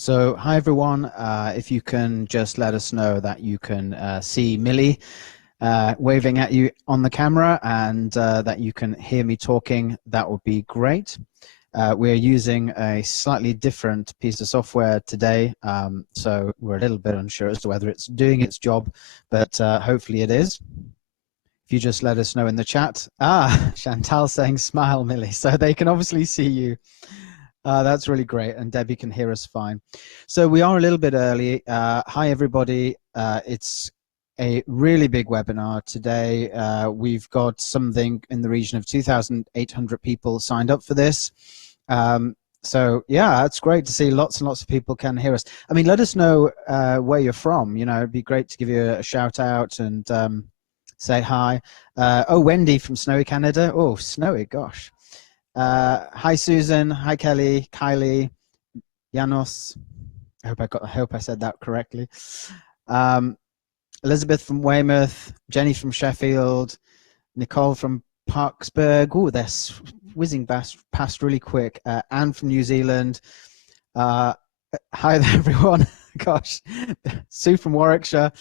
So, hi everyone. If you can just let us know that you can see Millie waving at you on the camera and that you can hear me talking, that would be great. We're using a slightly different piece of software today, so we're a little bit unsure as to whether it's doing its job, but hopefully it is. If you just let us know in the chat. Chantal saying smile, Millie, so they can obviously see you. That's really great, and Debbie can hear us fine. So we are a little bit early. Hi everybody. It's a really big webinar today. We've got something in the region of 2,800 people signed up for this. So yeah, it's great to see lots and lots of people can hear us. I mean, let us know where you're from. You know, it'd be great to give you a shout out and say hi. Oh, Wendy from snowy Canada. Oh, snowy, gosh. Hi Susan, hi Kelly, Kylie, Janos. I hope I said that correctly. Elizabeth from Weymouth, Jenny from Sheffield, Nicole from Parksburg. Oh, they're whizzing past really quick. Anne from New Zealand. Hi there, everyone. Gosh, Sue from Warwickshire.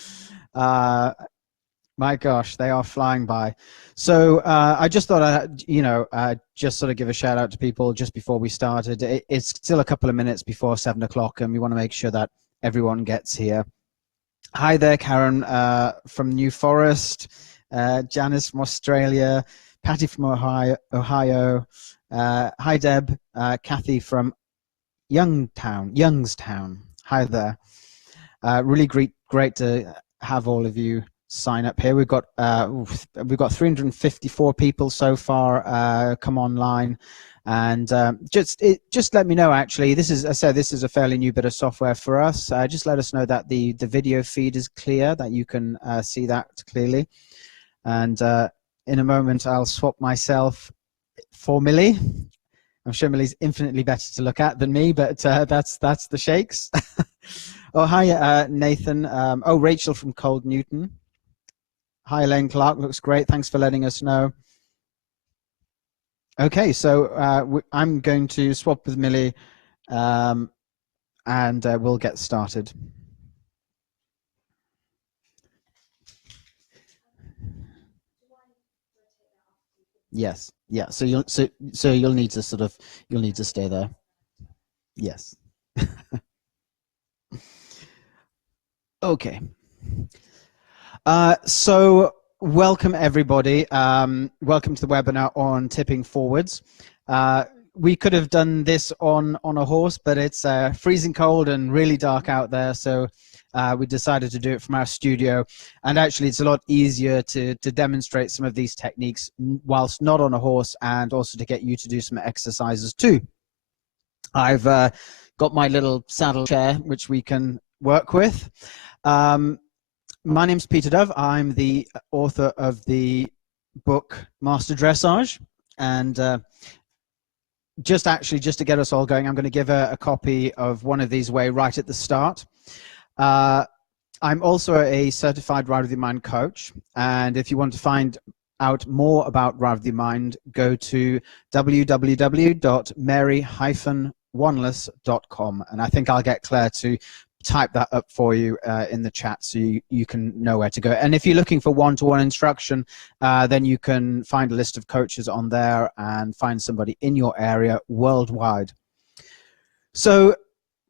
My gosh, they are flying by. So I just thought I'd, just sort of give a shout out to people just before we started. It's still a couple of minutes before 7 o'clock, and we want to make sure that everyone gets here. Hi there, Karen from New Forest, Janice from Australia, Patty from Ohio. Hi, Deb, Kathy from Youngstown. Hi there. Really great to have all of you sign up here. We've got 354 people so far come online, and just let me know. Actually, this is, as I said, this is a fairly new bit of software for us. Just let us know that the video feed is clear, that you can see that clearly, and in a moment I'll swap myself for Millie. I'm sure Millie's infinitely better to look at than me, but that's the shakes. Oh, hi Nathan. Oh, Rachel from Cold Newton. Hi, Elaine Clark, looks great. Thanks for letting us know. Okay, so I'm going to swap with Millie and we'll get started. Yes, yeah, so you'll need to stay there. Yes. Okay. So welcome everybody. Welcome to the webinar on tipping forwards. We could have done this on a horse, but it's freezing cold and really dark out there, so we decided to do it from our studio. And actually it's a lot easier to demonstrate some of these techniques whilst not on a horse, and also to get you to do some exercises too. I've got my little saddle chair which we can work with. My name's Peter Dove. I'm the author of the book Master Dressage, and just to get us all going, I'm going to give a copy of one of these away right at the start. I'm also a certified Ride of the Mind coach, and if you want to find out more about Ride of the Mind, go to www.mary-wanless.com, and I think I'll get Claire to type that up for you in the chat, so you can know where to go. And if you're looking for one-to-one instruction, then you can find a list of coaches on there and find somebody in your area worldwide. So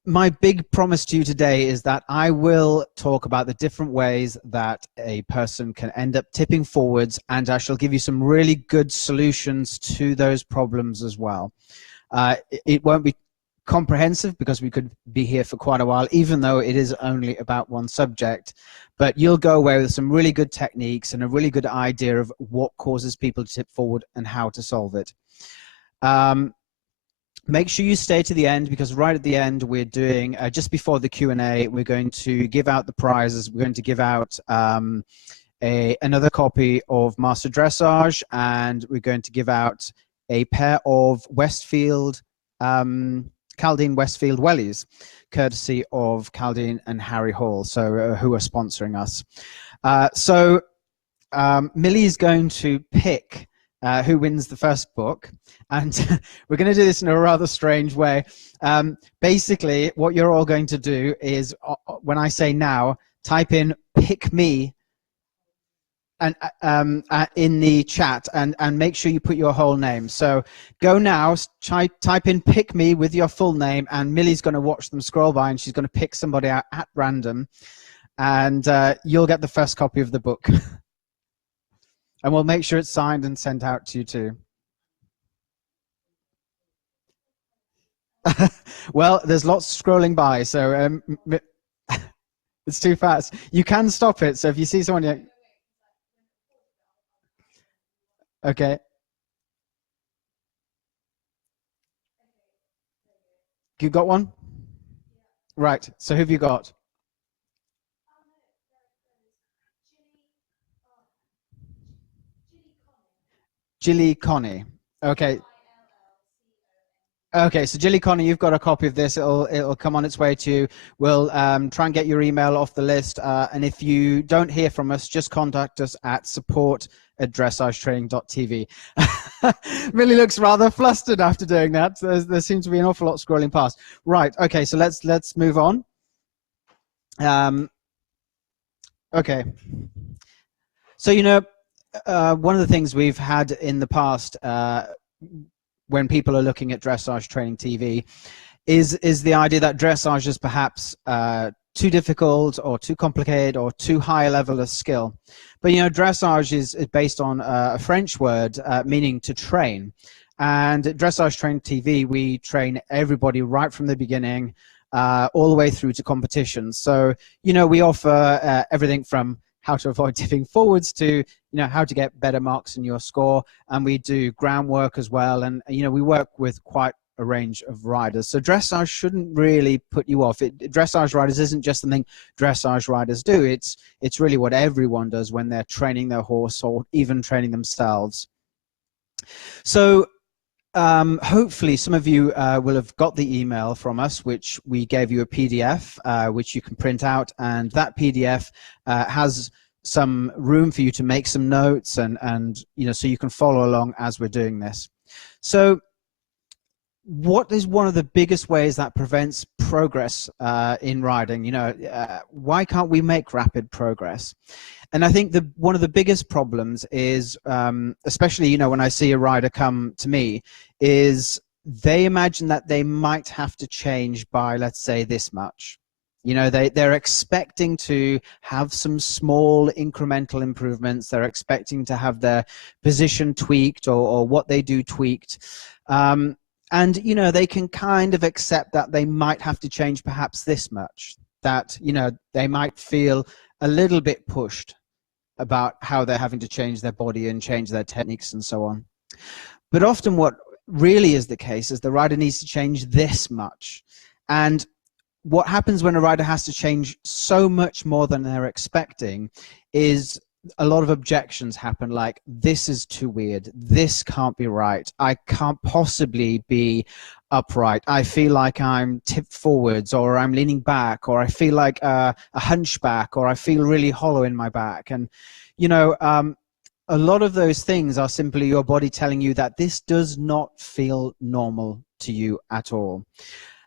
my big promise to you today is that I will talk about the different ways that a person can end up tipping forwards, and I shall give you some really good solutions to those problems as well. It won't be comprehensive because we could be here for quite a while, even though it is only about one subject, but you'll go away with some really good techniques and a really good idea of what causes people to tip forward and how to solve it. Make sure you stay to the end, because right at the end we're doing, just before the Q&A, we're going to give out the prizes. We're going to give out another copy of Master Dressage, and we're going to give out a pair of Westfield Caldine Westfield wellies, courtesy of Caldine and Harry Hall, so who are sponsoring us. Millie is going to pick who wins the first book. And we're going to do this in a rather strange way. Basically, what you're all going to do is, when I say now, type in "pick me" and in the chat, and make sure you put your whole name. So go now, type in "pick me" with your full name, and Millie's going to watch them scroll by, and she's going to pick somebody out at random, and you'll get the first copy of the book. And we'll make sure it's signed and sent out to you too. Well, there's lots scrolling by, so it's too fast. You can stop it. So if you see someone, okay. You got one? Right. So who have you got? Jilly Connie. Okay. Okay, so Jilly Connie, you've got a copy of this. It'll come on its way to you. We'll try and get your email off the list. And if you don't hear from us, just contact us at support@dressagetraining.tv. Millie looks rather flustered after doing that. There seems to be an awful lot scrolling past. Right. Okay, so let's move on. Okay. So, you know, one of the things we've had in the past when people are looking at dressage training TV is the idea that dressage is perhaps too difficult or too complicated or too high a level of skill. But, you know, dressage is based on a French word meaning to train. And at Dressage Training TV, we train everybody right from the beginning all the way through to competitions. So, you know, we offer everything from how to avoid tipping forwards to, you know, how to get better marks in your score. And we do groundwork as well. And, you know, we work with quite a range of riders. So dressage shouldn't really put you off. Dressage riders isn't just something dressage riders do. It's really what everyone does when they're training their horse or even training themselves. So hopefully some of you will have got the email from us, which we gave you a PDF, which you can print out, and that PDF has some room for you to make some notes and you know, so you can follow along as we're doing this. So what is one of the biggest ways that prevents progress in riding? You know, why can't we make rapid progress? And I think one of the biggest problems is, especially, you know, when I see a rider come to me, is they imagine that they might have to change by, let's say, this much. You know, they're expecting to have some small incremental improvements. They're expecting to have their position tweaked or what they do tweaked. And, you know, they can kind of accept that they might have to change perhaps this much, that, you know, they might feel a little bit pushed about how they're having to change their body and change their techniques and so on. But often what really is the case is the rider needs to change this much. And what happens when a rider has to change so much more than they're expecting is a lot of objections happen, like, this is too weird, this can't be right, I can't possibly be upright, I feel like I'm tipped forwards, or I'm leaning back, or I feel like a hunchback, or I feel really hollow in my back. And, you know, a lot of those things are simply your body telling you that this does not feel normal to you at all.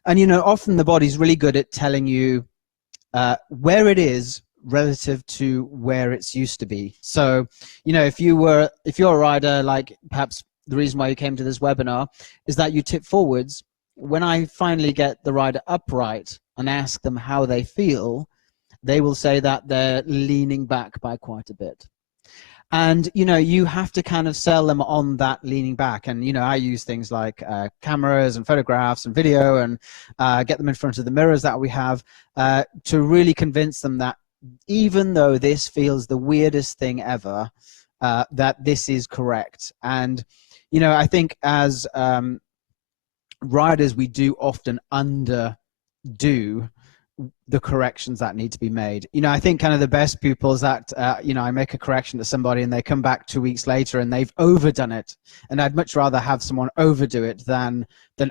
And, you know, often the body's really good at telling you where it is relative to where it's used to be. So, you know, if you're a rider, like perhaps the reason why you came to this webinar is that you tip forwards, when I finally get the rider upright and ask them how they feel, they will say that they're leaning back by quite a bit. And, you know, you have to kind of sell them on that leaning back. And, you know, I use things like cameras and photographs and video and get them in front of the mirrors that we have to really convince them that even though this feels the weirdest thing ever, that this is correct. And, you know, I think as riders, we do often underdo the corrections that need to be made. You know, I think kind of the best pupils that, you know, I make a correction to somebody and they come back 2 weeks later and they've overdone it. And I'd much rather have someone overdo it than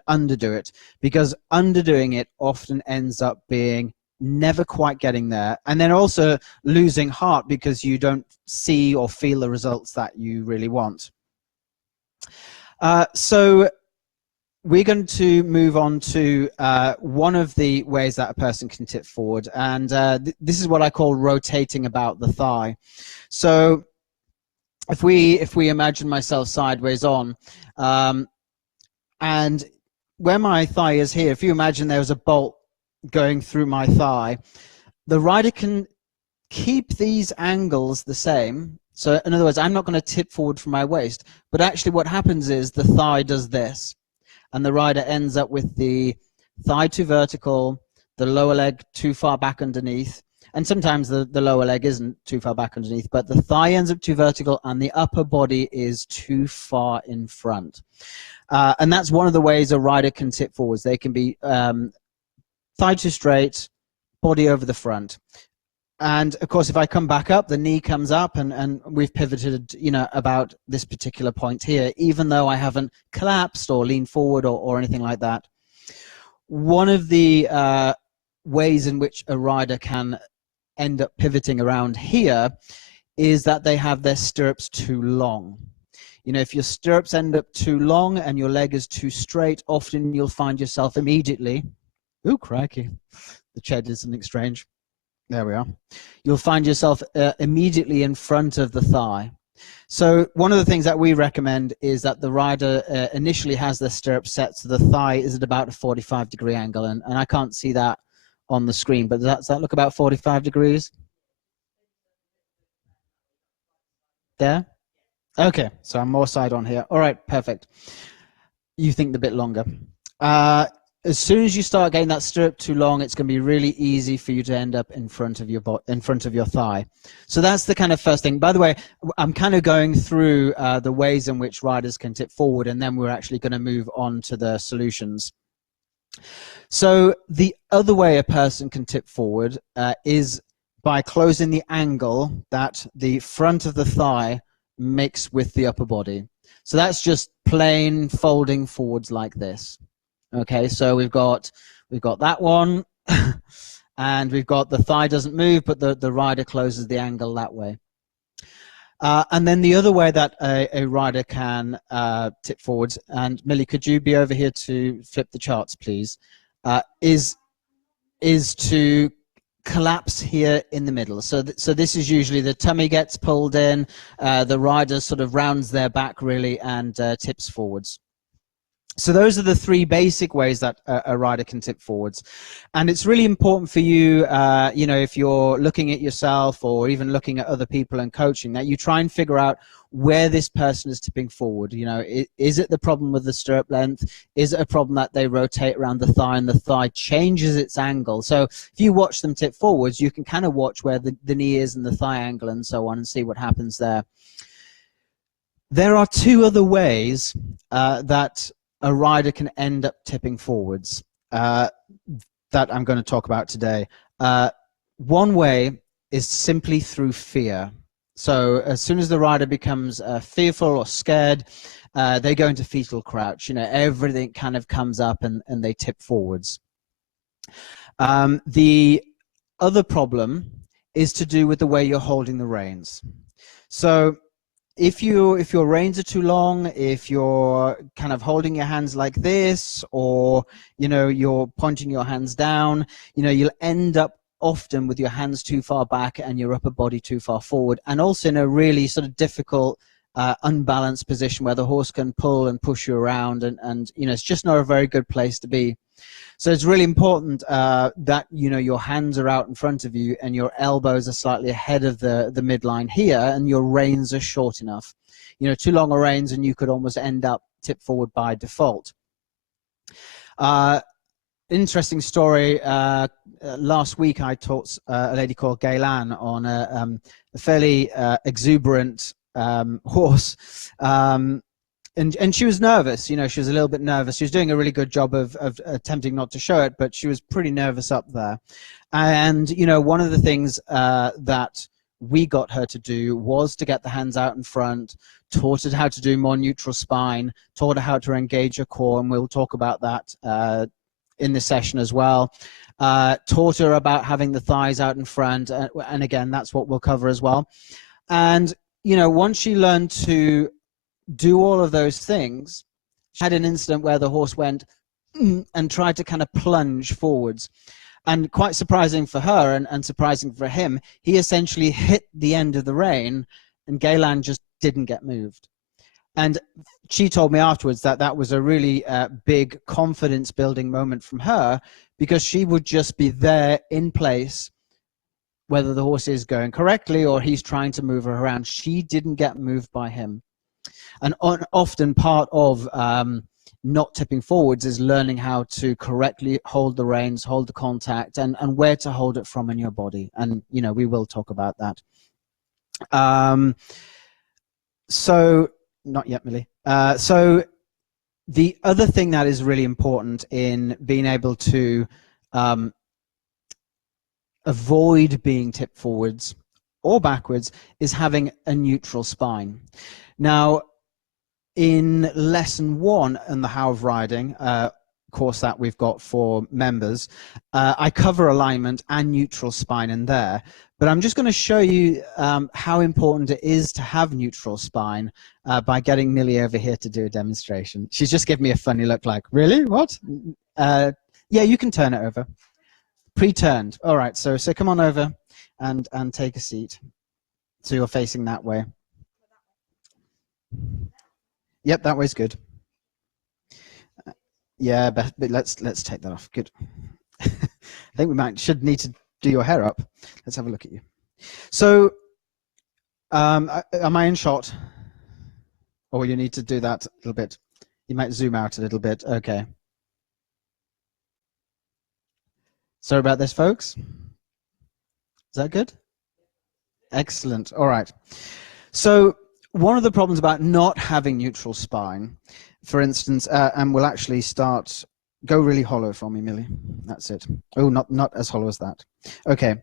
underdo it, because underdoing it often ends up being never quite getting there, and then also losing heart because you don't see or feel the results that you really want. So we're going to move on to one of the ways that a person can tip forward, and this is what I call rotating about the thigh. So if we imagine myself sideways on, and where my thigh is here, if you imagine there was a bolt going through my thigh, the rider can keep these angles the same. So in other words, I'm not going to tip forward from my waist, but actually what happens is the thigh does this, and the rider ends up with the thigh too vertical, the lower leg too far back underneath, and sometimes the lower leg isn't too far back underneath, but the thigh ends up too vertical and the upper body is too far in front. And that's one of the ways a rider can tip forwards. They can be thigh too straight, body over the front. And of course, if I come back up, the knee comes up, and we've pivoted, you know, about this particular point here, even though I haven't collapsed or leaned forward or anything like that. One of the ways in which a rider can end up pivoting around here is that they have their stirrups too long. You know, if your stirrups end up too long and your leg is too straight, often you'll find yourself immediately, ooh, crikey, the chair did something strange. There we are. You'll find yourself immediately in front of the thigh. So one of the things that we recommend is that the rider initially has their stirrup set so the thigh is at about a 45-degree angle, and I can't see that on the screen, but does that look about 45 degrees? There? Okay, so I'm more side on here. All right, perfect. You think the bit longer. As soon as you start getting that stirrup too long, it's going to be really easy for you to end up in front of your thigh. So that's the kind of first thing. By the way, I'm kind of going through the ways in which riders can tip forward, and then we're actually going to move on to the solutions. So the other way a person can tip forward is by closing the angle that the front of the thigh makes with the upper body. So that's just plain folding forwards like this. Okay, so we've got that one, and we've got the thigh doesn't move, but the rider closes the angle that way. And then the other way that a rider can tip forwards, and Millie, could you be over here to flip the charts, please, is to collapse here in the middle. So this is usually the tummy gets pulled in, the rider sort of rounds their back really and tips forwards. So those are the three basic ways that a rider can tip forwards, and it's really important for you, you know, if you're looking at yourself or even looking at other people and coaching, that you try and figure out where this person is tipping forward. You know, is it the problem with the stirrup length? Is it a problem that they rotate around the thigh and the thigh changes its angle? So if you watch them tip forwards, you can kind of watch where the knee is and the thigh angle and so on and see what happens there. There are two other ways that a rider can end up tipping forwards that I'm going to talk about today. One way is simply through fear. So as soon as the rider becomes fearful or scared, they go into fetal crouch. You know, everything kind of comes up and they tip forwards. The other problem is to do with the way you're holding the reins. So if your reins are too long, if you're kind of holding your hands like this, or you know, you're pointing your hands down, you know, you'll end up often with your hands too far back and your upper body too far forward, and also in a really sort of difficult unbalanced position where the horse can pull and push you around, and you know, it's just not a very good place to be. So it's really important that, you know, your hands are out in front of you and your elbows are slightly ahead of the midline here, and your reins are short enough. You know, too long a reins and you could almost end up tip forward by default. Interesting story. Last week I taught a lady called Gaylan on a fairly exuberant horse. And she was nervous, you know, she was a little bit nervous. She was doing a really good job of attempting not to show it, but she was pretty nervous up there. And, you know, one of the things that we got her to do was to get the hands out in front, taught her how to do more neutral spine, taught her how to engage her core, and we'll talk about that in this session as well. Taught her about having the thighs out in front, and again, that's what we'll cover as well. And, you know, once she learned to do all of those things, she had an incident where the horse went and tried to kind of plunge forwards. And quite surprising for her and surprising for him, he essentially hit the end of the rein and Galen just didn't get moved. And she told me afterwards that that was a really big confidence building moment from her, because she would just be there in place, whether the horse is going correctly or he's trying to move her around. She didn't get moved by him. And often part of not tipping forwards is learning how to correctly hold the reins, hold the contact, and where to hold it from in your body. And, you know, we will talk about that. So, not yet, Millie. So the other thing that is really important in being able to avoid being tipped forwards or backwards is having a neutral spine. Now, in lesson 1 in the How of Riding course that we've got for members, I cover alignment and neutral spine in there, but I'm just going to show you how important it is to have neutral spine by getting Millie over here to do a demonstration. She's just giving me a funny look like, really? What? Yeah, you can turn it over. Pre-turned. All right, so come on over and take a seat. So you're facing that way. Yep, that way's good. Yeah, but let's take that off. Good. I think we should need to do your hair up. Let's have a look at you. So, am I in shot? Or you need to do that a little bit. You might zoom out a little bit. Okay. Sorry about this, folks. Is that good? Excellent. All right. So one of the problems about not having neutral spine, for instance, and we'll actually go really hollow for me, Millie. That's it. Oh, not as hollow as that. Okay.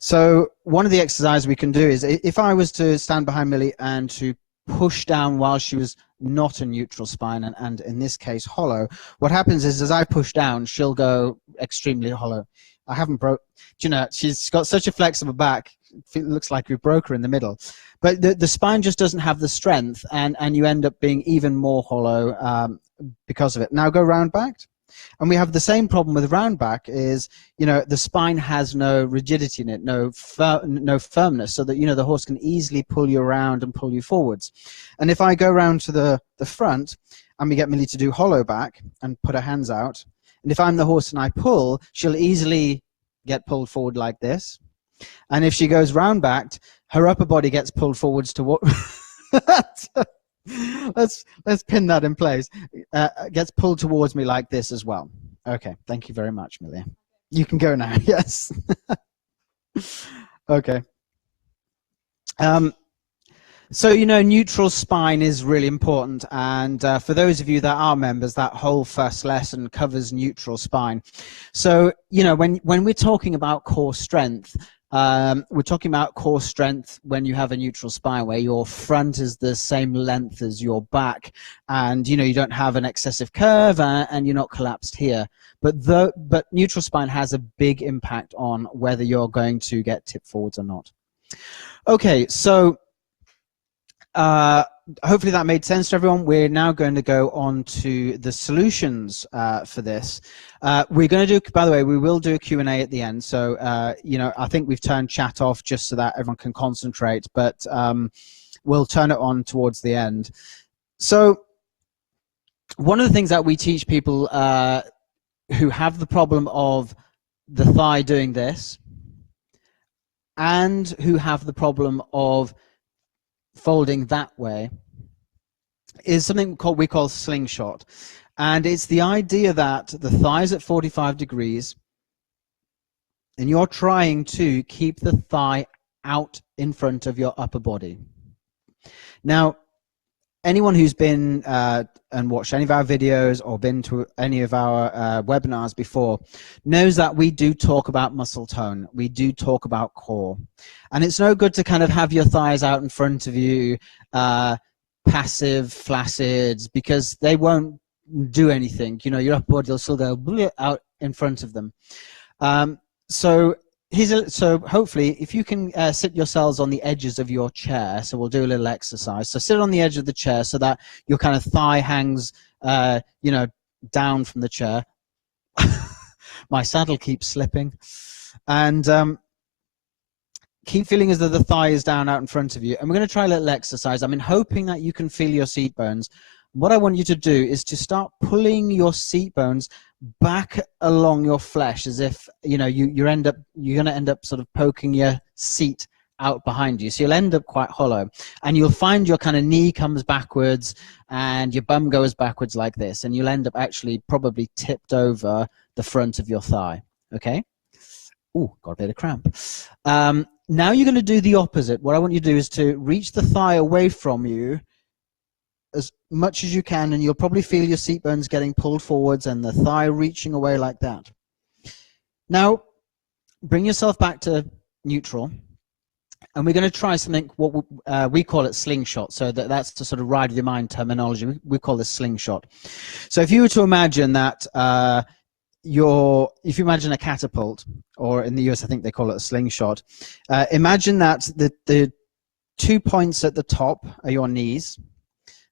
So one of the exercises we can do is, if I was to stand behind Millie and to push down while she was not a neutral spine and in this case hollow, what happens is as I push down, she'll go extremely hollow. I haven't broke, you know, she's got such a flexible back, it looks like we broke her in the middle. But the spine just doesn't have the strength, and you end up being even more hollow because of it. Now go round back. And we have the same problem with round back is, you know, the spine has no rigidity in it, no firmness, so that, you know, the horse can easily pull you around and pull you forwards. And if I go round to the front and we get Millie to do hollow back and put her hands out, and if I'm the horse and I pull, she'll easily get pulled forward like this. And if she goes round backed, her upper body gets pulled forwards to what? let's pin that in place. Gets pulled towards me like this as well. Okay, thank you very much, Millie. You can go now. Yes. Okay. So, you know, neutral spine is really important, and for those of you that are members, that whole first lesson covers neutral spine. So, you know, when we're talking about core strength, we're talking about core strength when you have a neutral spine, where your front is the same length as your back, and, you know, you don't have an excessive curve and you're not collapsed here. But neutral spine has a big impact on whether you're going to get tipped forwards or not. Okay, so hopefully that made sense to everyone. We're now going to go on to the solutions for this. We're going to do, by the way, we will do a Q&A at the end. So, you know, I think we've turned chat off just so that everyone can concentrate, but we'll turn it on towards the end. So one of the things that we teach people who have the problem of the thigh doing this and who have the problem of folding that way is something we call slingshot, and it's the idea that the thigh is at 45 degrees and you're trying to keep the thigh out in front of your upper body. Now, anyone who's been and watched any of our videos or been to any of our webinars before knows that we do talk about muscle tone. We do talk about core. And it's no good to kind of have your thighs out in front of you, passive, flaccid, because they won't do anything. You know, your upper body will still go out in front of them. So so hopefully if you can sit yourselves on the edges of your chair, so we'll do a little exercise. So sit on the edge of the chair so that your kind of thigh hangs, you know, down from the chair. My saddle keeps slipping. And keep feeling as though the thigh is down out in front of you. And we're going to try a little exercise. I'm hoping that you can feel your seat bones. What I want you to do is to start pulling your seat bones back along your flesh, as if, you know, you're going to end up sort of poking your seat out behind you. So you'll end up quite hollow, and you'll find your kind of knee comes backwards and your bum goes backwards like this, and you'll end up actually probably tipped over the front of your thigh. Okay. Oh, got a bit of cramp. Now you're going to do the opposite. What I want you to do is to reach the thigh away from you as much as you can, and you'll probably feel your seat bones getting pulled forwards and the thigh reaching away like that. Now, bring yourself back to neutral, and we're going to try something, what we call it slingshot. So that's the sort of ride of your mind terminology. We call this slingshot. So if you were to imagine that if you imagine a catapult, or in the US I think they call it a slingshot, imagine that the 2 points at the top are your knees,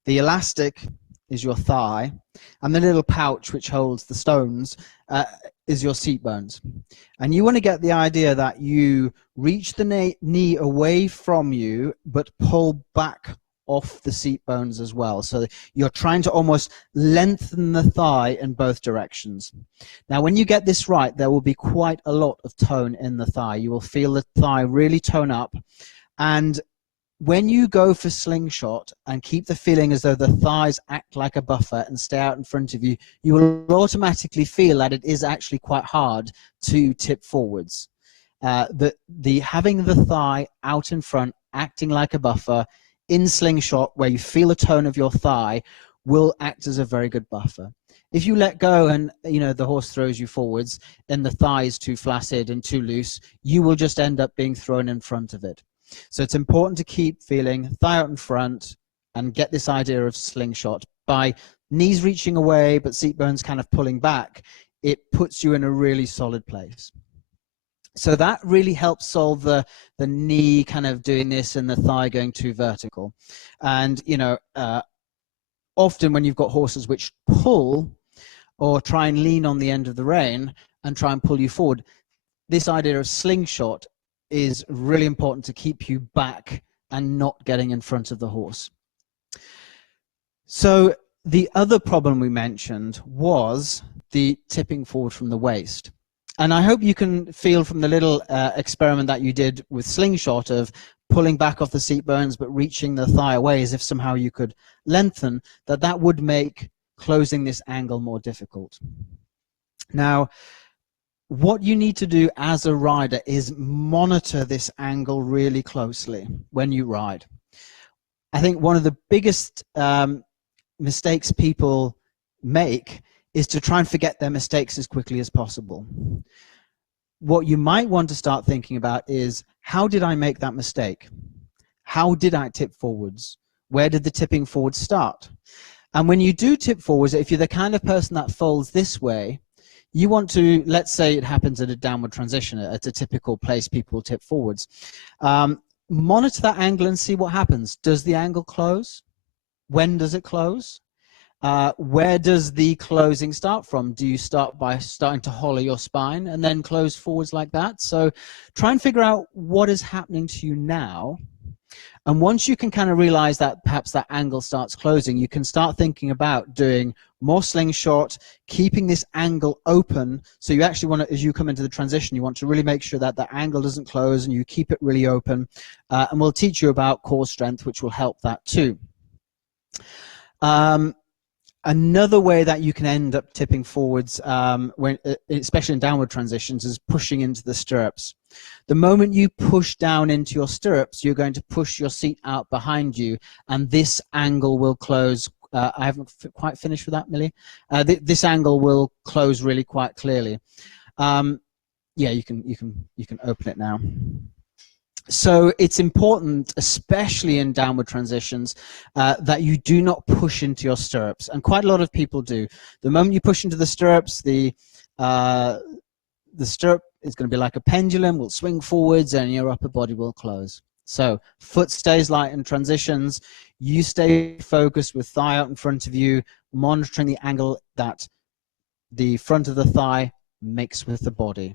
the elastic is your thigh, and the little pouch which holds the stones is your seat bones. And you want to get the idea that you reach the knee away from you but pull back off the seat bones as well. So you're trying to almost lengthen the thigh in both directions. Now when you get this right, there will be quite a lot of tone in the thigh. You will feel the thigh really tone up, and when you go for slingshot and keep the feeling as though the thighs act like a buffer and stay out in front of you, you will automatically feel that it is actually quite hard to tip forwards. Having the thigh out in front, acting like a buffer in slingshot, where you feel the tone of your thigh, will act as a very good buffer. If you let go and, you know, the horse throws you forwards and the thigh is too flaccid and too loose, you will just end up being thrown in front of it. So it's important to keep feeling thigh out in front and get this idea of slingshot. By knees reaching away but seat bones kind of pulling back, it puts you in a really solid place. So that really helps solve the knee kind of doing this and the thigh going too vertical. And, you know, often when you've got horses which pull or try and lean on the end of the rein and try and pull you forward, this idea of slingshot is really important to keep you back and not getting in front of the horse. So the other problem we mentioned was the tipping forward from the waist. And I hope you can feel from the little experiment that you did with slingshot of pulling back off the seat bones but reaching the thigh away as if somehow you could lengthen, that would make closing this angle more difficult. Now, what you need to do as a rider is monitor this angle really closely when you ride. I think one of the biggest mistakes people make is to try and forget their mistakes as quickly as possible. What you might want to start thinking about is, how did I make that mistake? How did I tip forwards? Where did the tipping forward start? And when you do tip forwards, if you're the kind of person that folds this way, you want to, let's say it happens at a downward transition, at a typical place people tip forwards. Monitor that angle and see what happens. Does the angle close? When does it close? Where does the closing start from? Do you start by starting to hollow your spine and then close forwards like that? So try and figure out what is happening to you now. And once you can kind of realize that perhaps that angle starts closing, you can start thinking about doing more slingshot, keeping this angle open. So you actually want to, as you come into the transition, you want to really make sure that the angle doesn't close and you keep it really open. And we'll teach you about core strength, which will help that too. Another way that you can end up tipping forwards, especially in downward transitions, is pushing into the stirrups. The moment you push down into your stirrups, you're going to push your seat out behind you, and this angle will close. I haven't quite finished with that, Millie. This angle will close really quite clearly. Yeah, you can open it now. So it's important, especially in downward transitions, that you do not push into your stirrups, and quite a lot of people do. The moment you push into the stirrups, the stirrup it's going to be like a pendulum, will swing forwards and your upper body will close. So foot stays light in transitions. You stay focused with thigh out in front of you, monitoring the angle that the front of the thigh makes with the body.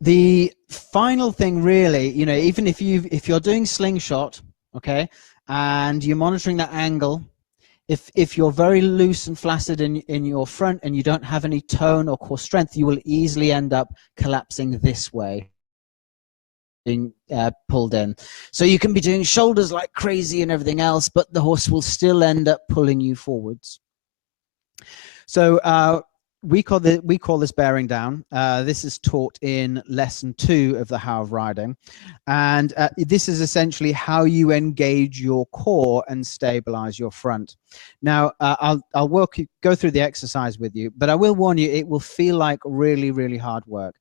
The final thing really, you know, even if you're doing slingshot, okay, and you're monitoring that angle, if you're very loose and flaccid in your front and you don't have any tone or core strength, you will easily end up collapsing this way, being pulled in. So you can be doing shoulders like crazy and everything else, but the horse will still end up pulling you forwards. So we call this bearing down. This is taught in lesson 2 of the How of Riding, and this is essentially how you engage your core and stabilize your front. Now I'll go through the exercise with you, but I will warn you, it will feel like really, really hard work.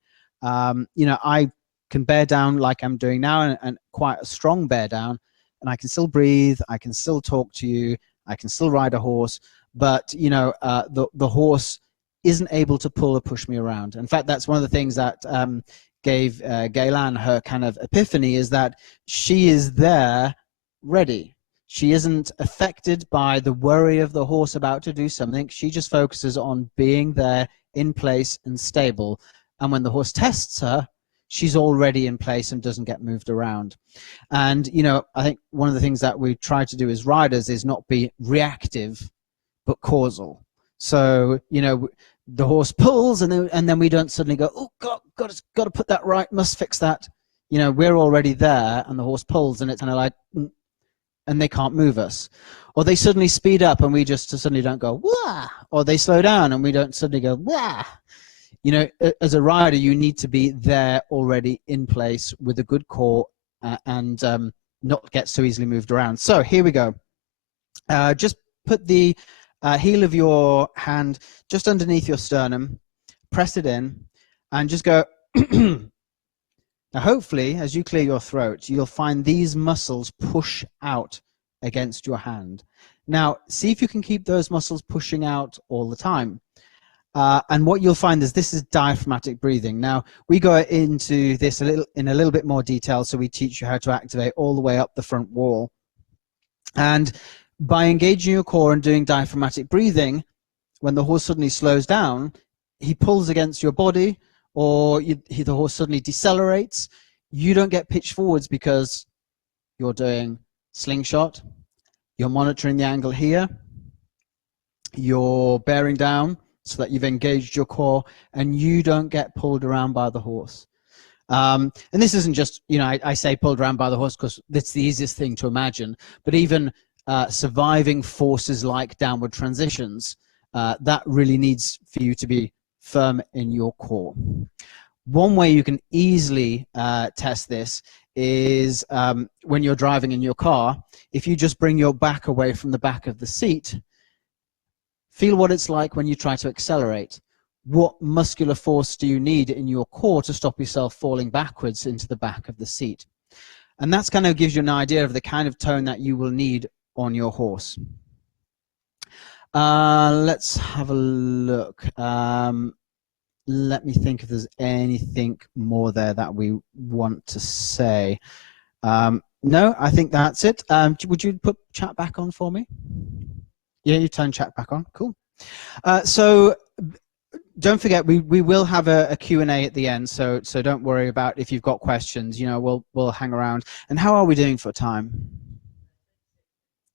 You know, I can bear down like I'm doing now, and quite a strong bear down, and I can still breathe, I can still talk to you, I can still ride a horse, but you know, the horse isn't able to pull or push me around. In fact, that's one of the things that gave Gaylan her kind of epiphany, is that she is there ready. She isn't affected by the worry of the horse about to do something. She just focuses on being there in place and stable. And when the horse tests her, she's already in place and doesn't get moved around. And, you know, I think one of the things that we try to do as riders is not be reactive, but causal. So, you know, the horse pulls and then we don't suddenly go, oh, got to put that right, must fix that. You know, we're already there and the horse pulls and it's kind of like, and they can't move us. Or they suddenly speed up and we just suddenly don't go, wah! Or they slow down and we don't suddenly go, wah! You know, as a rider, you need to be there already in place with a good core and not get so easily moved around. So here we go. Just put the heel of your hand just underneath your sternum, press it in, and just go. Now, hopefully, as you clear your throat, you'll find these muscles push out against your hand. Now, see if you can keep those muscles pushing out all the time. And what you'll find is this is diaphragmatic breathing. Now, we go into this in a little bit more detail, so we teach you how to activate all the way up the front wall. And by engaging your core and doing diaphragmatic breathing, when the horse suddenly slows down, he pulls against your body, or the horse suddenly decelerates. You don't get pitched forwards because you're doing slingshot, you're monitoring the angle here, you're bearing down so that you've engaged your core, and you don't get pulled around by the horse. And this isn't just, you know, I say pulled around by the horse because that's the easiest thing to imagine, but even surviving forces like downward transitions, that really needs for you to be firm in your core. One way you can easily test this is when you're driving in your car. If you just bring your back away from the back of the seat, feel what it's like when you try to accelerate. What muscular force do you need in your core to stop yourself falling backwards into the back of the seat? And that's kind of gives you an idea of the kind of tone that you will need on your horse. Let's have a look. Let me think if there's anything more there that we want to say. No, I think that's it. Would you put chat back on for me? Yeah, you turn chat back on. Cool. So don't forget, we will have a Q&A at the end, so don't worry about if you've got questions. You know, we'll hang around. And how are we doing for time?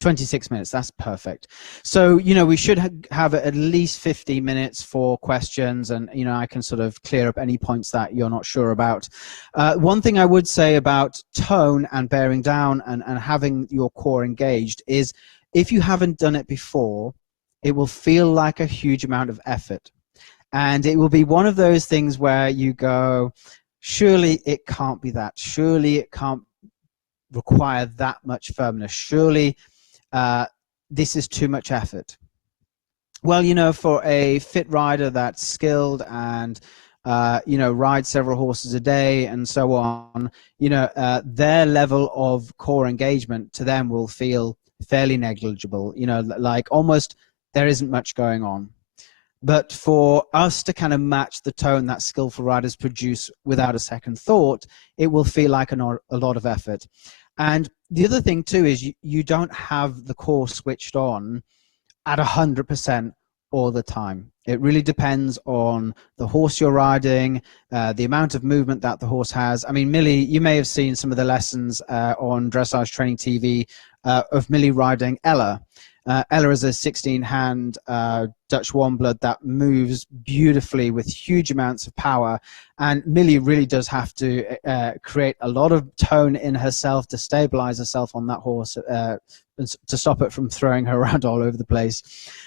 26 minutes, that's perfect. So, you know, we should have at least 50 minutes for questions, and, you know, I can sort of clear up any points that you're not sure about. One thing I would say about tone and bearing down and having your core engaged is, if you haven't done it before, it will feel like a huge amount of effort. And it will be one of those things where you go, surely it can't be that. Surely it can't require that much firmness. Surely this is too much effort. Well, you know, for a fit rider that's skilled and you know, rides several horses a day and so on, you know, their level of core engagement to them will feel fairly negligible. You know, like almost there isn't much going on. But for us to kind of match the tone that skillful riders produce without a second thought, it will feel like a lot of effort. And the other thing too is you don't have the core switched on at 100% all the time. It really depends on the horse you're riding, the amount of movement that the horse has. I mean, Millie, you may have seen some of the lessons on Dressage Training TV of Millie riding Ella. Ella is a 16-hand Dutch warmblood that moves beautifully with huge amounts of power, and Millie really does have to create a lot of tone in herself to stabilize herself on that horse, to stop it from throwing her around all over the place.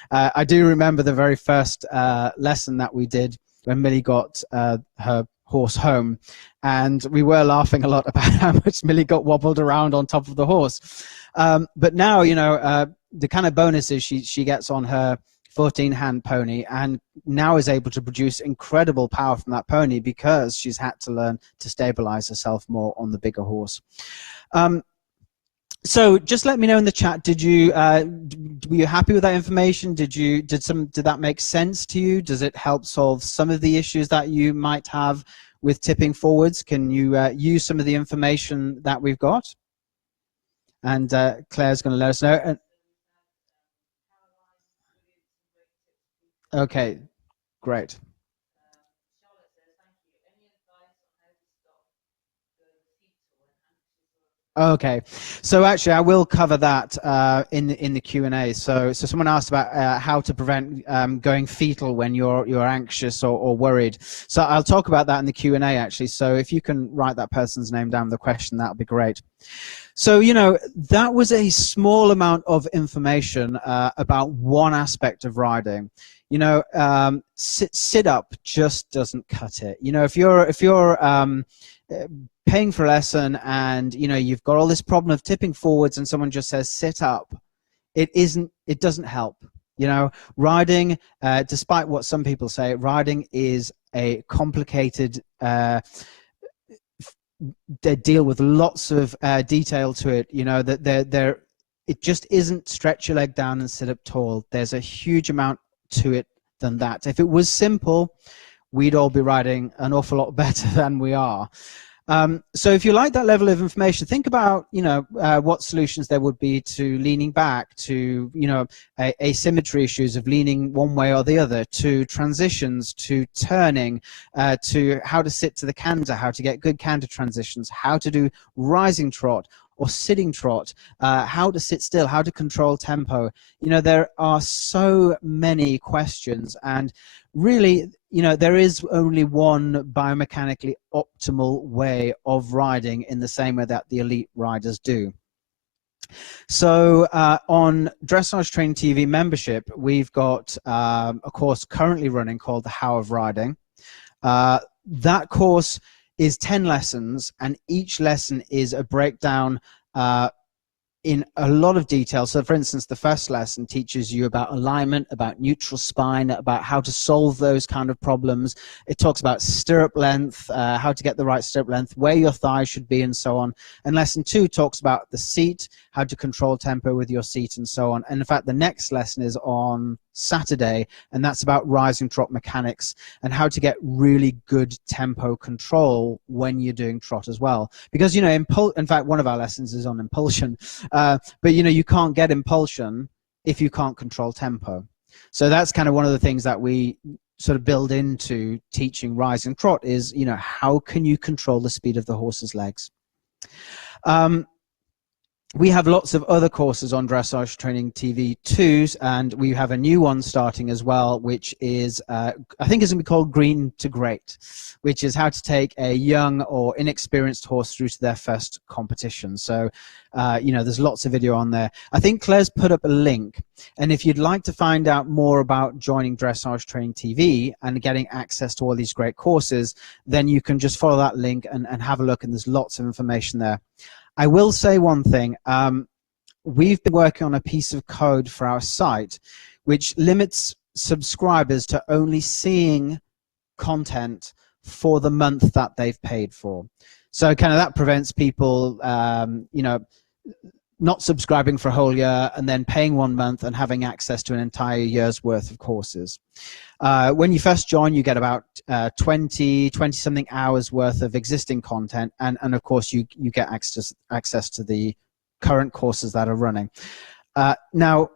I do remember the very first lesson that we did when Millie got her horse home, and we were laughing a lot about how much Millie got wobbled around on top of the horse. But now, you know, the kind of bonuses she gets on her 14-hand pony, and now is able to produce incredible power from that pony because she's had to learn to stabilize herself more on the bigger horse. So just let me know in the chat, did you were you happy with that information? Did that make sense to you? Does it help solve some of the issues that you might have with tipping forwards? Can you use some of the information that we've got? And Claire's going to let us know. Okay, great. Okay, so actually I will cover that in the Q&A. So someone asked about how to prevent going fetal when you're anxious or worried. So I'll talk about that in the Q&A actually. So if you can write that person's name down, the question, that would be great. So, you know, that was a small amount of information about one aspect of riding. You know, sit up just doesn't cut it. You know, if you're paying for a lesson and, you know, you've got all this problem of tipping forwards and someone just says sit up, it doesn't help. You know, riding, despite what some people say, riding is a complicated they deal with lots of detail to it. You know, that it just isn't stretch your leg down and sit up tall. There's a huge amount to it than that. If it was simple, we'd all be riding an awful lot better than we are. So if you like that level of information, think about, you know, what solutions there would be to leaning back, to, you know, asymmetry issues of leaning one way or the other, to transitions, to turning, to how to sit to the canter, how to get good canter transitions, how to do rising trot or sitting trot, how to sit still, how to control tempo. You know, there are so many questions, and really, you know, there is only one biomechanically optimal way of riding in the same way that the elite riders do. So on Dressage Training TV membership, we've got a course currently running called The How of Riding. That course is 10 lessons, and each lesson is a breakdown in a lot of detail. So for instance, the first lesson teaches you about alignment, about neutral spine, about how to solve those kind of problems. It talks about stirrup length, how to get the right stirrup length, where your thighs should be, and so on. And lesson 2 talks about the seat, how to control tempo with your seat, and so on. And in fact, the next lesson is on Saturday, and that's about rising trot mechanics and how to get really good tempo control when you're doing trot as well. Because, you know, in fact, one of our lessons is on impulsion. But, you know, you can't get impulsion if you can't control tempo. So that's kind of one of the things that we sort of build into teaching rising trot is, you know, how can you control the speed of the horse's legs? We have lots of other courses on Dressage Training TV too, and we have a new one starting as well, which is, I think it's going to be called Green to Great, which is how to take a young or inexperienced horse through to their first competition. So, you know, there's lots of video on there. I think Claire's put up a link, and if you'd like to find out more about joining Dressage Training TV and getting access to all these great courses, then you can just follow that link and have a look, and there's lots of information there. I will say one thing. We've been working on a piece of code for our site which limits subscribers to only seeing content for the month that they've paid for. So kind of that prevents people, you know, not subscribing for a whole year and then paying 1 month and having access to an entire year's worth of courses. When you first join, you get about 20 something hours worth of existing content, and of course you get access to the current courses that are running. Now,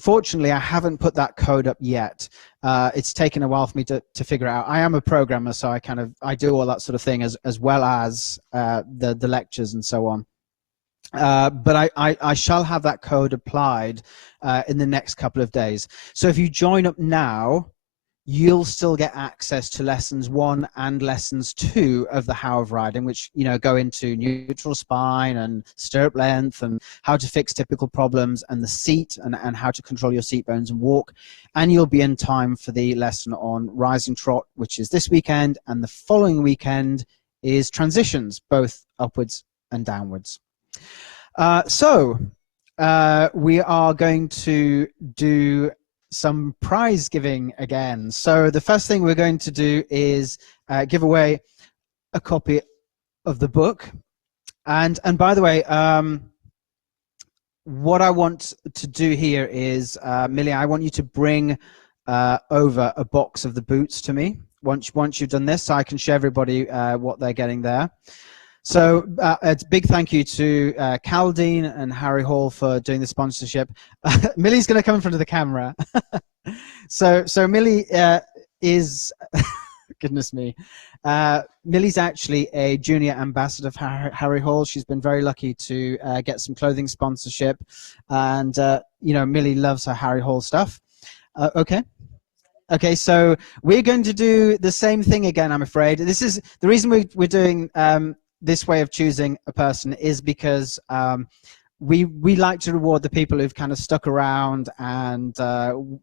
fortunately, I haven't put that code up yet. It's taken a while for me to figure out. I am a programmer, so I do all that sort of thing as well as the lectures and so on. But I shall have that code applied in the next couple of days. So if you join up now, you'll still get access to lessons 1 and lessons 2 of the How of Riding, which go into neutral spine and stirrup length and how to fix typical problems and the seat and how to control your seat bones and walk. And you'll be in time for the lesson on rising trot, which is this weekend, and the following weekend is transitions, both upwards and downwards. So we are going to do some prize giving again. So the first thing we're going to do is give away a copy of the book. And by the way, what I want to do here is, Millie, I want you to bring over a box of the boots to me once you've done this, so I can show everybody what they're getting there. So a big thank you to Caldine and Harry Hall for doing the sponsorship. Millie's going to come in front of the camera. So Millie is, goodness me, Millie's actually a junior ambassador for Harry Hall. She's been very lucky to get some clothing sponsorship, and Millie loves her Harry Hall stuff. Okay, so we're going to do the same thing again, I'm afraid. This is the reason we're doing this way of choosing a person, is because we like to reward the people who've kind of stuck around and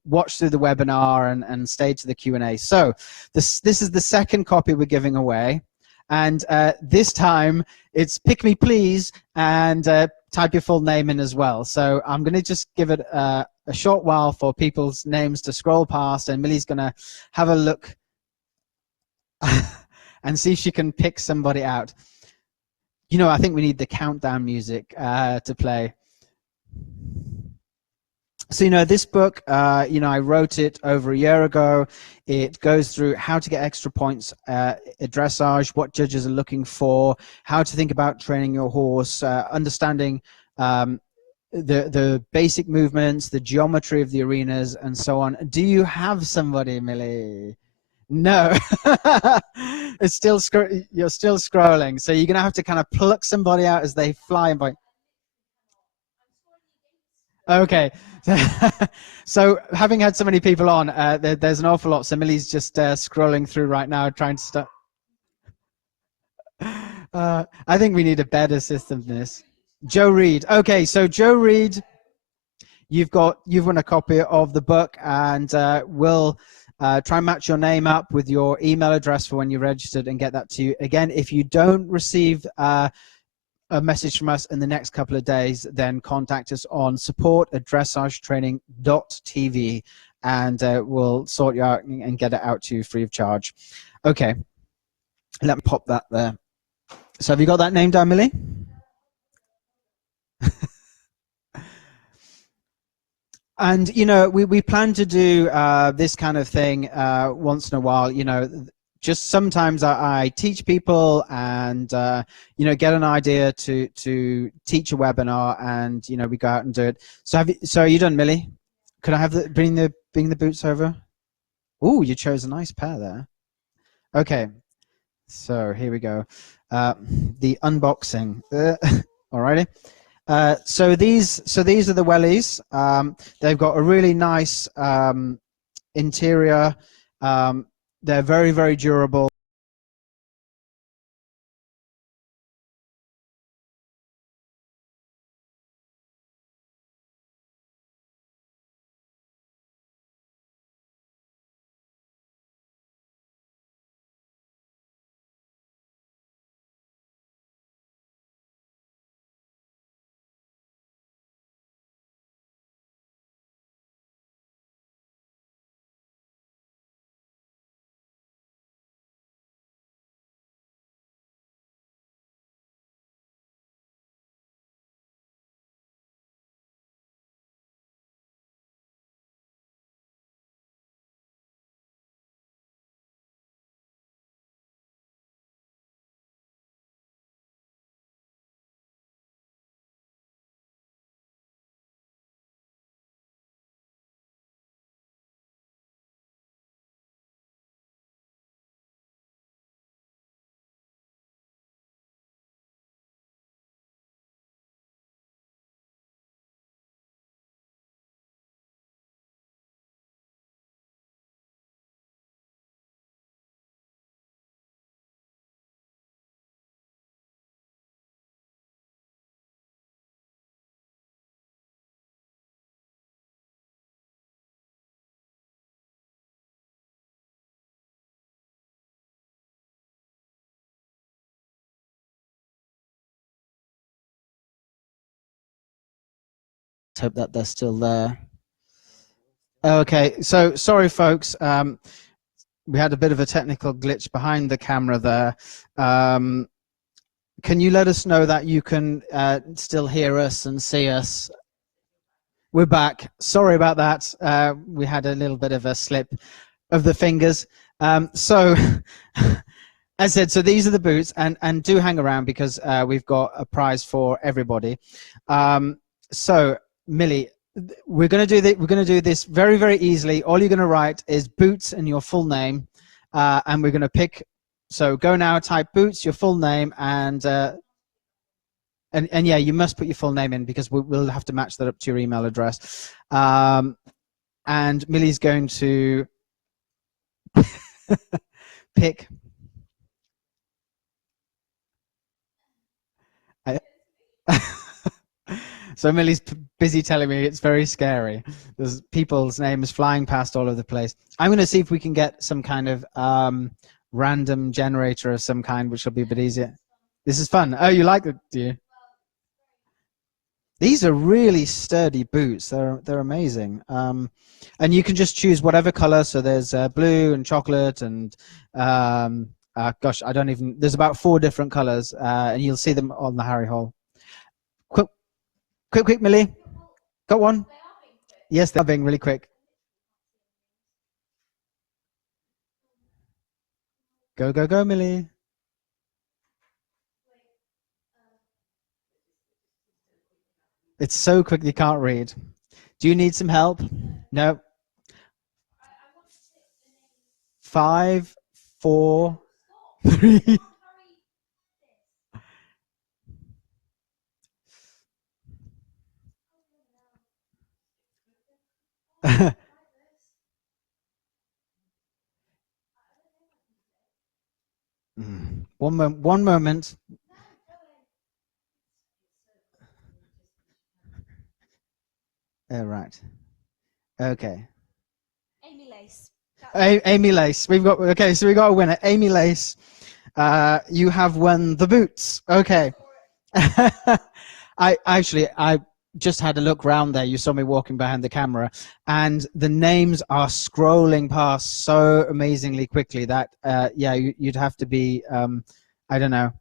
watched through the webinar and stayed to the Q&A. So this is the second copy we're giving away, and this time it's pick me please and type your full name in as well. So I'm going to just give it a short while for people's names to scroll past, and Millie's going to have a look and see if she can pick somebody out. I think we need the countdown music to play. So, this book, I wrote it over a year ago. It goes through how to get extra points at dressage, what judges are looking for, how to think about training your horse, understanding the basic movements, the geometry of the arenas, and so on. Do you have somebody, Millie? No. It's still you're still scrolling, so you're gonna have to kind of pluck somebody out as they fly by. Okay. So having had so many people on, there's an awful lot. So Millie's just scrolling through right now, trying to start. I think we need a better system than this. Joe Reed. Okay, so Joe Reed, you've won a copy of the book, and we'll try and match your name up with your email address for when you're registered and get that to you. Again, if you don't receive a message from us in the next couple of days, then contact us on support@dressagetraining.tv, and we'll sort you out and get it out to you free of charge. Okay, let me pop that there. So have you got that name down, Millie? And we plan to do this kind of thing once in a while. Just sometimes I teach people and get an idea to teach a webinar, and we go out and do it. So are you done, Millie? Could I have bring the boots over? Oh, you chose a nice pair there. Okay, so here we go. The unboxing. Alrighty. So these are the wellies. They've got a really nice interior. They're very, very durable. hope that they're still there. Okay, so sorry, folks. We had a bit of a technical glitch behind the camera there. Can you let us know that you can still hear us and see us? We're back. Sorry about that. We had a little bit of a slip of the fingers. So as I said, so these are the boots, and do hang around because we've got a prize for everybody. So Millie, we're going to do this very, very easily. All you're going to write is boots and your full name, and we're going to pick. So go now, type boots, your full name, and yeah, you must put your full name in because we'll have to match that up to your email address. And Millie's going to pick. So Millie's busy telling me it's very scary. There's people's names flying past all over the place. I'm going to see if we can get some kind of random generator of some kind, which will be a bit easier. This is fun. Oh, you like it, do you? These are really sturdy boots. They're amazing. And you can just choose whatever color. So there's blue and chocolate and gosh, I don't even. There's about 4 different colors, and you'll see them on the Harry Hall. Quick, Millie. Got one? Yes, they're being really quick. Go, Millie. It's so quick you can't read. Do you need some help? No. 5, 4, 3. One moment. Right. Okay. Amy Lace. Amy Lace. We've got so we got a winner. Amy Lace. You have won the boots. Okay. I just had a look round there. You saw me walking behind the camera, and the names are scrolling past so amazingly quickly that yeah, you'd have to be I don't know,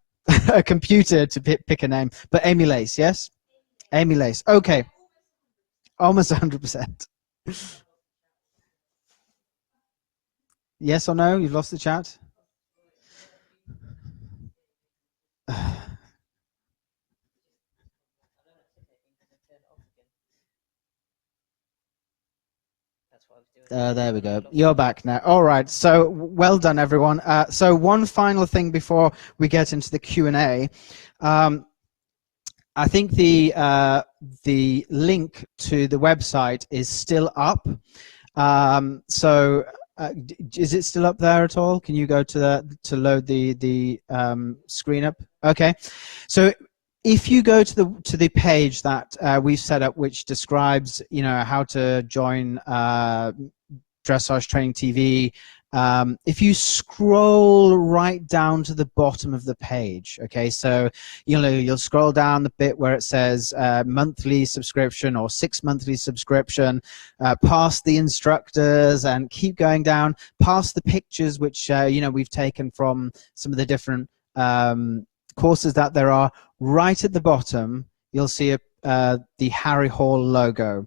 a computer to pick a name. But Amy Lace, yes, Amy Lace. Okay, almost 100%. Yes or no? You've lost the chat. There we go. You're back now. All right. So well done, everyone. So one final thing before we get into the Q&A. I think the link to the website is still up. So is it still up there at all? Can you go to load the screen up? Okay. So if you go to the page that we've set up, which describes how to join Dressage Training TV, if you scroll right down to the bottom of the page, okay, so you'll scroll down the bit where it says monthly subscription or 6 monthly subscription, past the instructors, and keep going down past the pictures which we've taken from some of the different courses that there are. Right at the bottom you'll see the Harry Hall logo,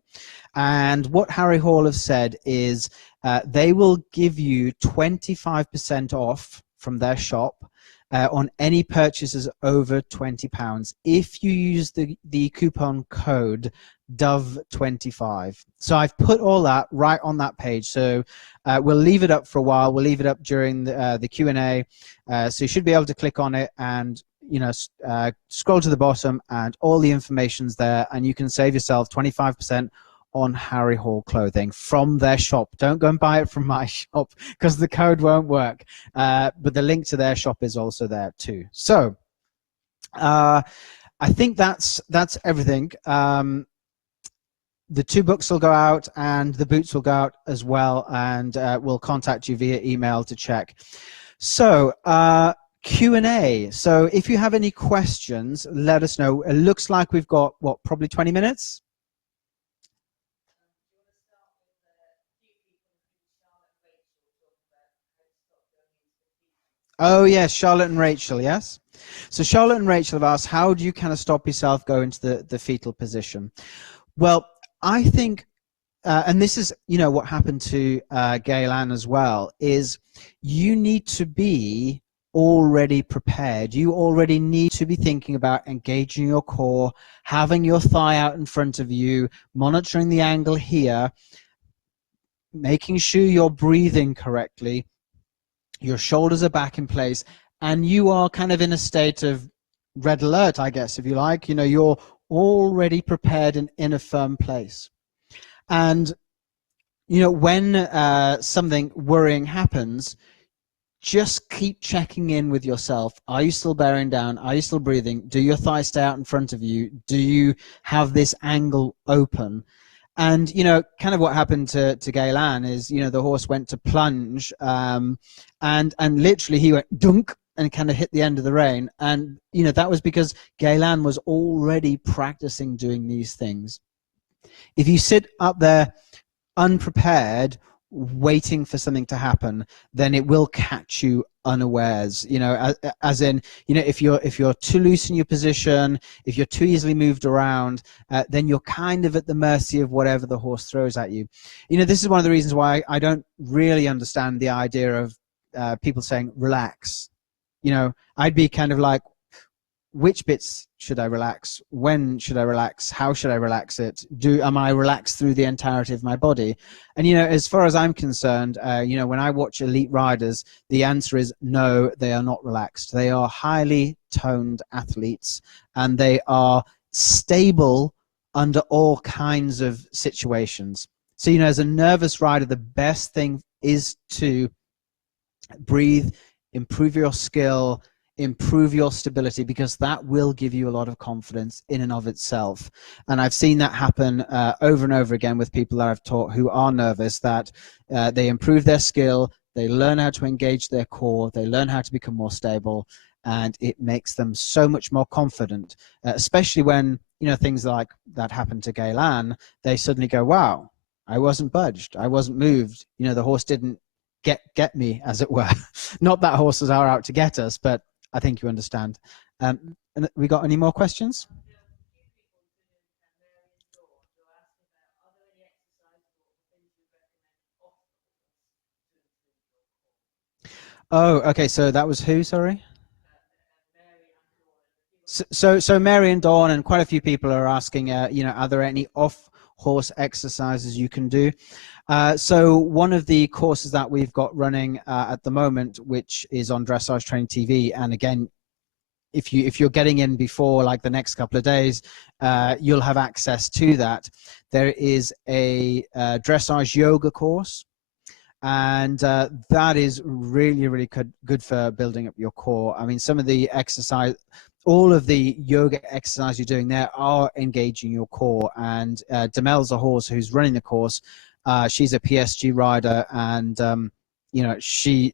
and what Harry Hall have said is they will give you 25% off from their shop on any purchases over £20 if you use the coupon code DOVE25. So I've put all that right on that page, so we'll leave it up for a while. We'll leave it up during the Q&A, so you should be able to click on it and scroll to the bottom, and all the information's there, and you can save yourself 25% on Harry Hall clothing from their shop. Don't go and buy it from my shop because the code won't work, but the link to their shop is also there too. So I think that's everything. The 2 books will go out and the boots will go out as well, and we'll contact you via email to check. So Q&A. So if you have any questions, let us know. It looks like we've got, what, probably 20 minutes? Oh yes, Charlotte and Rachel, yes. So Charlotte and Rachel have asked, how do you kind of stop yourself going to the fetal position? Well, I think, and this is, you know, what happened to Gail Ann as well, is you need to be already prepared. You already need to be thinking about engaging your core, having your thigh out in front of you, monitoring the angle here, making sure you're breathing correctly, your shoulders are back in place, and you are kind of in a state of red alert, I guess, if you like. You know, you're already prepared and in a firm place. And you know, when something worrying happens, just keep checking in with yourself. Are you still bearing down? Are you still breathing? Do your thighs stay out in front of you? Do you have this angle open? And you know, kind of what happened to Gail Ann is, you know, the horse went to plunge, and literally he went dunk and kind of hit the end of the rein. And you know, that was because Gail Ann was already practicing doing these things. If you sit up there unprepared, waiting for something to happen, then it will catch you unawares. You know, as in, you know, if you're too loose in your position, if you're too easily moved around, then you're kind of at the mercy of whatever the horse throws at you. You know, this is one of the reasons why I don't really understand the idea of people saying relax. You know, I'd be kind of like, which bits should I relax? When should I relax? How should I relax it? Am I relaxed through the entirety of my body? And you know, as far as I'm concerned, you know, when I watch elite riders, the answer is no, they are not relaxed. They are highly toned athletes, and they are stable under all kinds of situations. So you know, as a nervous rider, the best thing is to breathe, improve your skill, improve your stability, because that will give you a lot of confidence in and of itself. And I've seen that happen over and over again with people that I've taught who are nervous, that they improve their skill, they learn how to engage their core, they learn how to become more stable, and it makes them so much more confident, especially when, you know, things like that happened to Gail Ann. They suddenly go, wow, I wasn't budged, I wasn't moved, you know, the horse didn't get me, as it were. Not that horses are out to get us, but I think you understand. And we got any more questions? Oh, okay. So that was who? Sorry. So Mary and Dawn and quite a few people are asking, you know, are there any off-horse exercises you can do? So one of the courses that we've got running at the moment, which is on Dressage Training TV, and again, if you're getting in before like the next couple of days, you'll have access to that. There is a dressage yoga course, and that is really good for building up your core. I mean, some of the exercise, all of the yoga exercise you're doing there are engaging your core. And Demel's a horse who's running the course. She's a PSG rider, and you know, she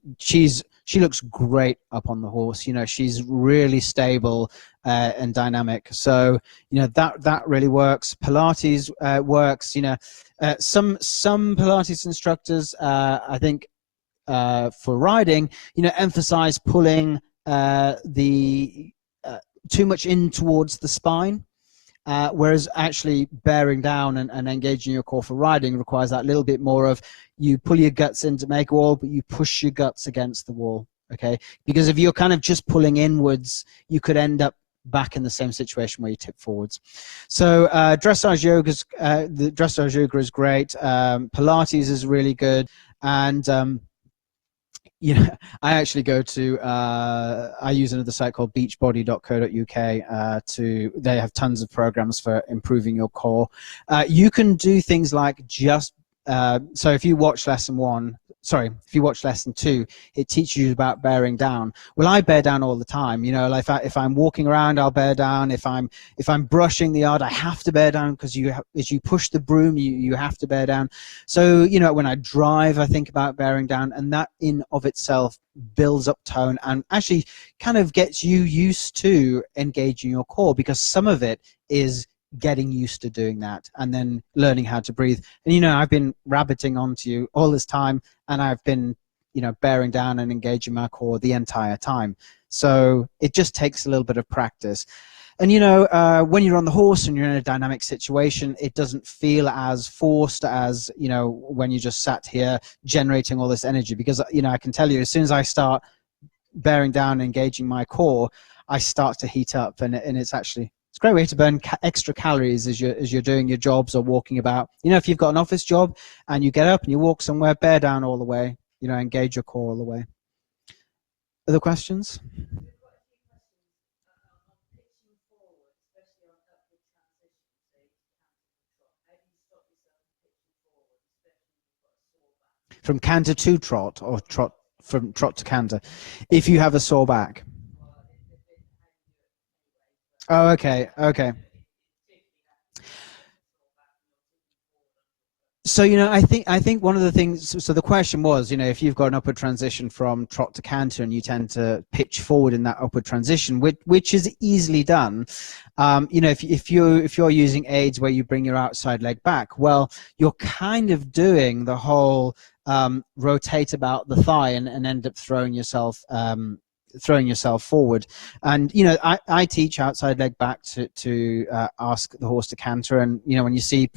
looks great up on the horse. You know, she's really stable and dynamic. So you know, that really works. Pilates works. You know, some Pilates instructors, I think, for riding, you know, emphasize pulling the too much in towards the spine. Whereas actually bearing down and engaging your core for riding requires that little bit more of, you pull your guts in to make a wall, but you push your guts against the wall, okay? Because if you're kind of just pulling inwards, you could end up back in the same situation where you tip forwards. So dressage yoga's, the dressage yoga is great. Pilates is really good. And you know, I actually go to, I use another site called beachbody.co.uk they have tons of programs for improving your core. You can do things like just, so if you watch lesson 2, it teaches you about bearing down. Well, I bear down all the time. You know, like if I'm walking around, I'll bear down. If I'm brushing the yard, I have to bear down, because as you push the broom, you have to bear down. So you know, when I drive, I think about bearing down, and that in of itself builds up tone and actually kind of gets you used to engaging your core, because some of it is getting used to doing that and then learning how to breathe. And you know, I've been rabbiting onto you all this time, and I've been, bearing down and engaging my core the entire time. So it just takes a little bit of practice. And when you're on the horse and you're in a dynamic situation, it doesn't feel as forced as when you just sat here generating all this energy. Because I can tell you, as soon as I start bearing down and engaging my core, I start to heat up, and it's a great way to burn extra calories as you're doing your jobs or walking about. If you've got an office job and you get up and you walk somewhere, bear down all the way, engage your core all the way. Other questions? From canter to trot, or from trot to canter, if you have a sore back? Oh, okay. So I think one of the things, so the question was, if you've got an upward transition from trot to canter and you tend to pitch forward in that upward transition, which is easily done, if you're using aids where you bring your outside leg back, well, you're kind of doing the whole rotate about the thigh and end up throwing yourself forward. And I teach outside leg back to ask the horse to canter. And when you see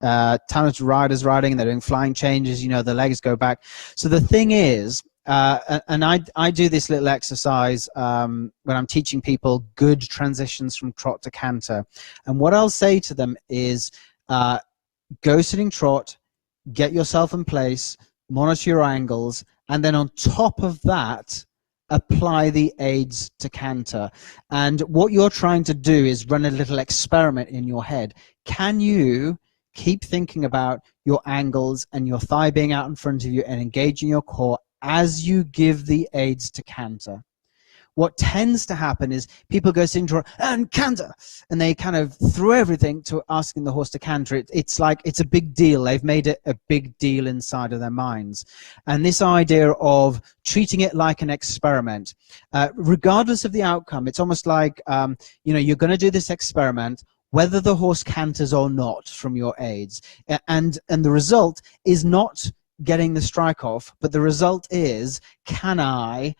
talented riders riding and they're doing flying changes, the legs go back. So the thing is, and I do this little exercise when I'm teaching people good transitions from trot to canter, and what I'll say to them is go sitting trot, get yourself in place, monitor your angles, and then on top of that apply the aids to canter. And what you're trying to do is run a little experiment in your head. Can you keep thinking about your angles and your thigh being out in front of you and engaging your core as you give the aids to canter? What tends to happen is people go into and canter, and they kind of throw everything to asking the horse to canter. It's like it's a big deal. They've made it a big deal inside of their minds. And this idea of treating it like an experiment, regardless of the outcome, it's almost like you're going to do this experiment whether the horse canters or not from your aids, and the result is not getting the strike off, but the result is, can I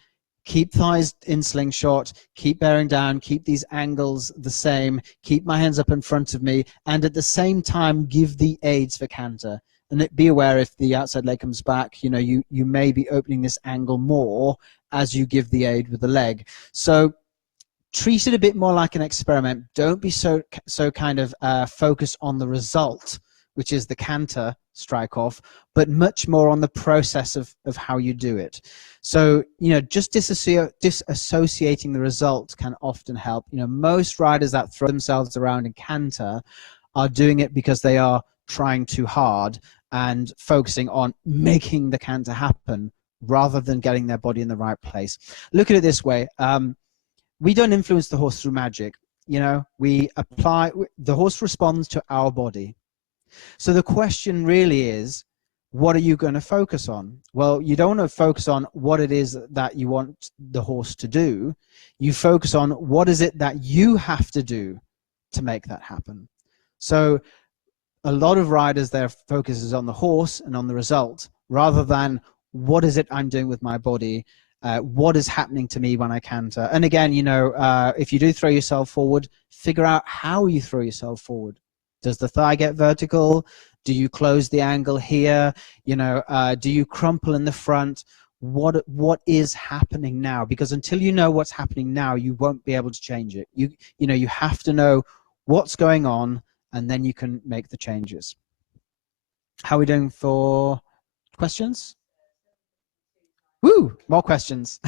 keep thighs in slingshot, keep bearing down, keep these angles the same, keep my hands up in front of me, and at the same time give the aids for canter? And be aware, if the outside leg comes back, you may be opening this angle more as you give the aid with the leg. So treat it a bit more like an experiment. Don't be so kind of focused on the result, which is the canter strike off, but much more on the process of how you do it. So just disassociating the result can often help. Most riders that throw themselves around in canter are doing it because they are trying too hard and focusing on making the canter happen rather than getting their body in the right place. Look at it this way. We don't influence the horse through magic. We apply, the horse responds to our body. So the question really is, what are you going to focus on? Well, you don't want to focus on what it is that you want the horse to do. You focus on what is it that you have to do to make that happen. So a lot of riders, their focus is on the horse and on the result, rather than what is it I'm doing with my body, what is happening to me when I canter. And again, if you do throw yourself forward, figure out how you throw yourself forward. Does the thigh get vertical? Do you close the angle here? Do you crumple in the front? What is happening now? Because until you know what's happening now, you won't be able to change it. You have to know what's going on, and then you can make the changes. How are we doing for questions? Woo! More questions.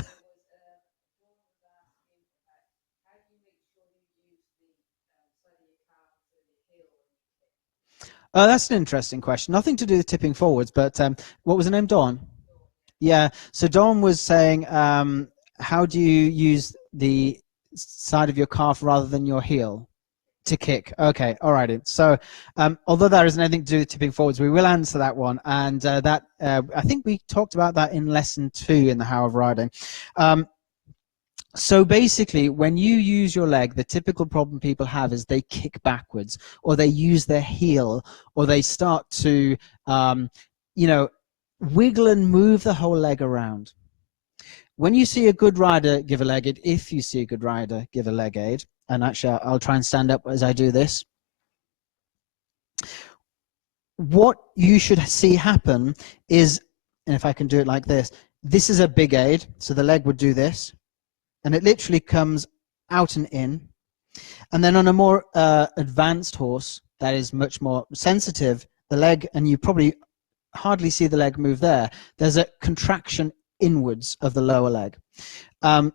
That's an interesting question. Nothing to do with tipping forwards, but what was the name? Dawn? Yeah, so Dawn was saying, how do you use the side of your calf rather than your heel to kick? Okay, all righty. So although there isn't anything to do with tipping forwards, we will answer that one. And I think we talked about that in lesson 2 in the How of Riding. So basically, when you use your leg, the typical problem people have is they kick backwards, or they use their heel, or they start to, wiggle and move the whole leg around. When you see a good rider give a leg aid, if you see a good rider give a leg aid, and actually I'll try and stand up as I do this, what you should see happen is, and if I can do it like this is a big aid, so the leg would do this, and it literally comes out and in. And then on a more advanced horse that is much more sensitive, the leg, and you probably hardly see the leg move there, there's a contraction inwards of the lower leg. And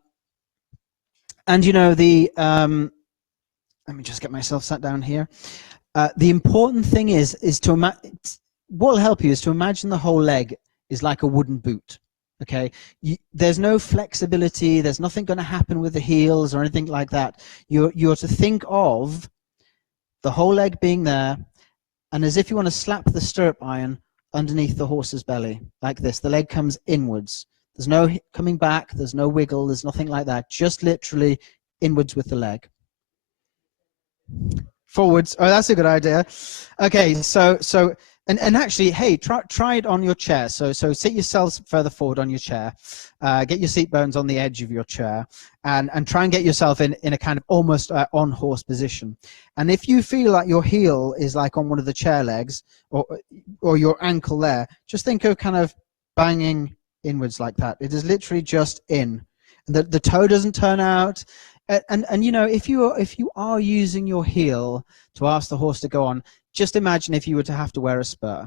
you know, the let me just get myself sat down here. The important thing is to imagine, what will help you is to imagine the whole leg is like a wooden boot. Okay, there's no flexibility, there's nothing going to happen with the heels or anything like that. You're to think of the whole leg being there, and as if you want to slap the stirrup iron underneath the horse's belly, like this. The leg comes inwards. There's no coming back, there's no wiggle, there's nothing like that. Just literally inwards with the leg. Forwards. Oh, that's a good idea. Okay, so and actually, hey, try it on your chair. So sit yourselves further forward on your chair. Get your seat bones on the edge of your chair, and try and get yourself in a kind of almost on horse position. And if you feel like your heel is like on one of the chair legs, or your ankle there, just think of kind of banging inwards like that. It is literally just in. The toe doesn't turn out. And you know, if you are using your heel to ask the horse to go on, just imagine if you were to have to wear a spur,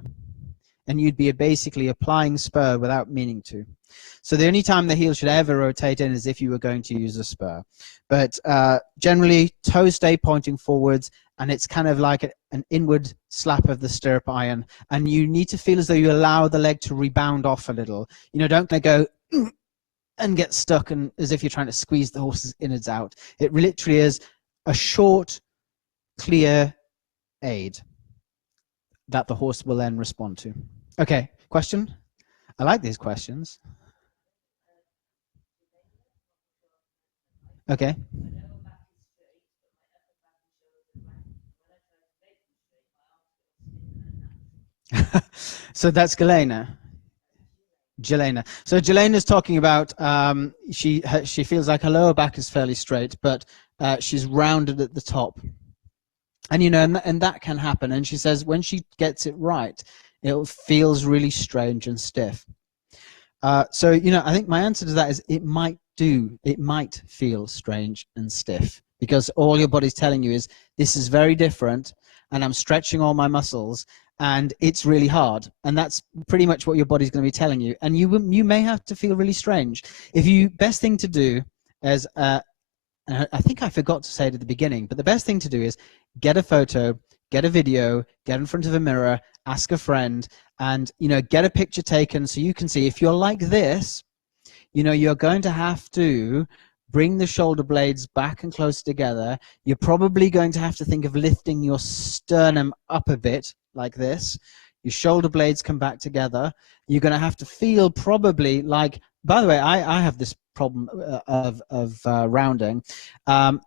and you'd be basically applying spur without meaning to. So the only time the heel should ever rotate in is if you were going to use a spur. But generally, toes stay pointing forwards, and it's kind of like an inward slap of the stirrup iron. And you need to feel as though you allow the leg to rebound off a little. You know, don't go and get stuck and as if you're trying to squeeze the horse's innards out. It literally is a short, clear aid that the horse will then respond to. Okay, question? I like these questions. Okay. So that's Galena. Jelena. So Jelena's talking about she feels like her lower back is fairly straight, but she's rounded at the top. And you know, and that can happen. And she says when she gets it right, it feels really strange and stiff. So you know, I think my answer to that is it might feel strange and stiff, because all your body's telling you is this is very different, and I'm stretching all my muscles, and it's really hard. And that's pretty much what your body's going to be telling you. And you may have to feel really strange. Best thing to do is I think I forgot to say it at the beginning, but the best thing to do is get a photo, get a video, get in front of a mirror, ask a friend, and you know, get a picture taken so you can see. If you're like this, you know, you're going to have to bring the shoulder blades back and close together. You're probably going to have to think of lifting your sternum up a bit like this. Your shoulder blades come back together. You're going to have to feel probably like, by the way, I have this problem of rounding.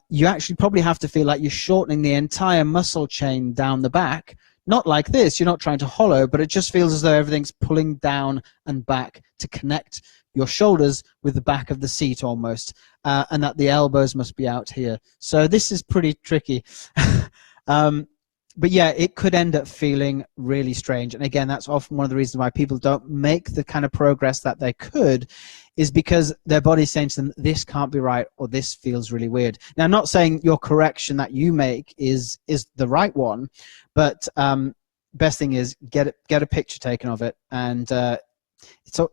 You actually probably have to feel like you're shortening the entire muscle chain down the back. Not like this, you're not trying to hollow, but it just feels as though everything's pulling down and back to connect your shoulders with the back of the seat almost, and that the elbows must be out here. So this is pretty tricky. But yeah, it could end up feeling really strange. And again, that's often one of the reasons why people don't make the kind of progress that they could, is because their body's saying to them, this can't be right, or this feels really weird. Now, I'm not saying your correction that you make is the right one, but best thing is get a picture taken of it. And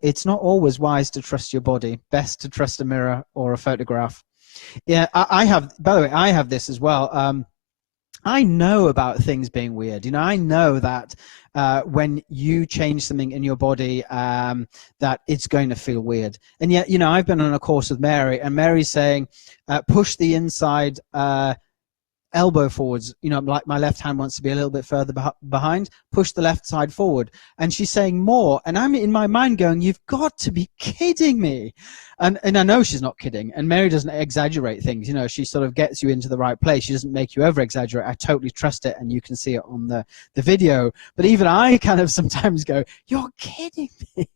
it's not always wise to trust your body. Best to trust a mirror or a photograph. Yeah, I have, by the way, I have this as well. I know about things being weird. You know, I know that when you change something in your body, that it's going to feel weird. And yet, you know, I've been on a course with Mary, and Mary's saying, push the inside elbow forwards, like my left hand wants to be a little bit further behind, push the left side forward. And she's saying more, and I'm in my mind going, you've got to be kidding me. And I know she's not kidding, and Mary doesn't exaggerate things. She sort of gets you into the right place. She doesn't make you over exaggerate. I totally trust it, and you can see it on the video. But even I kind of sometimes go, you're kidding me.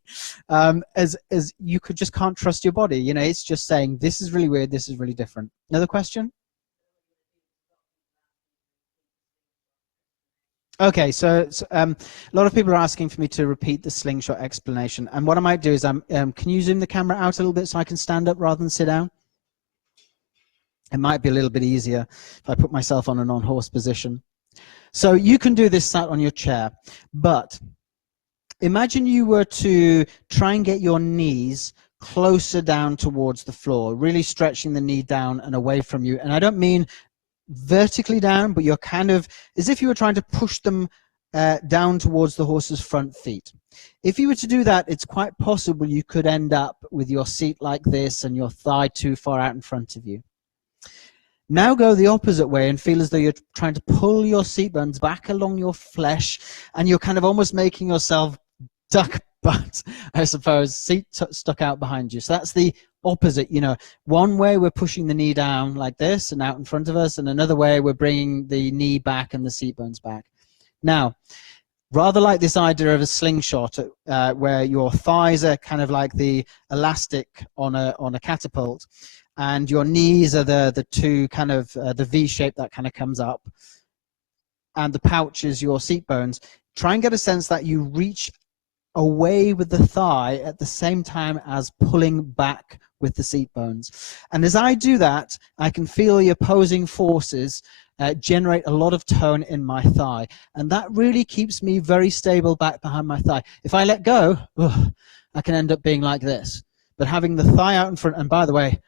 As you just can't trust your body. It's just saying, this is really weird, this is really different. Another question? Okay, so a lot of people are asking for me to repeat the slingshot explanation, and what I might do is, can you zoom the camera out a little bit so I can stand up rather than sit down? It might be a little bit easier if I put myself on an on-horse position. So you can do this sat on your chair, but imagine you were to try and get your knees closer down towards the floor, really stretching the knee down and away from you. And I don't mean vertically down, but you're kind of as if you were trying to push them down towards the horse's front feet. If you were to do that, it's quite possible you could end up with your seat like this and your thigh too far out in front of you. Now go the opposite way and feel as though you're trying to pull your seat bones back along your flesh, and you're kind of almost making yourself duck butt, I suppose, seat stuck out behind you. So that's the opposite. One way we're pushing the knee down like this and out in front of us, and another way we're bringing the knee back and the seat bones back. Now, rather like this idea of a slingshot, where your thighs are kind of like the elastic on a catapult, and your knees are the two kind of the V shape that kind of comes up, and the pouch is your seat bones. Try and get a sense that you reach away with the thigh at the same time as pulling back with the seat bones. And as I do that, I can feel the opposing forces generate a lot of tone in my thigh, and that really keeps me very stable back behind my thigh. If I let go, I can end up being like this. But having the thigh out in front, and by the way,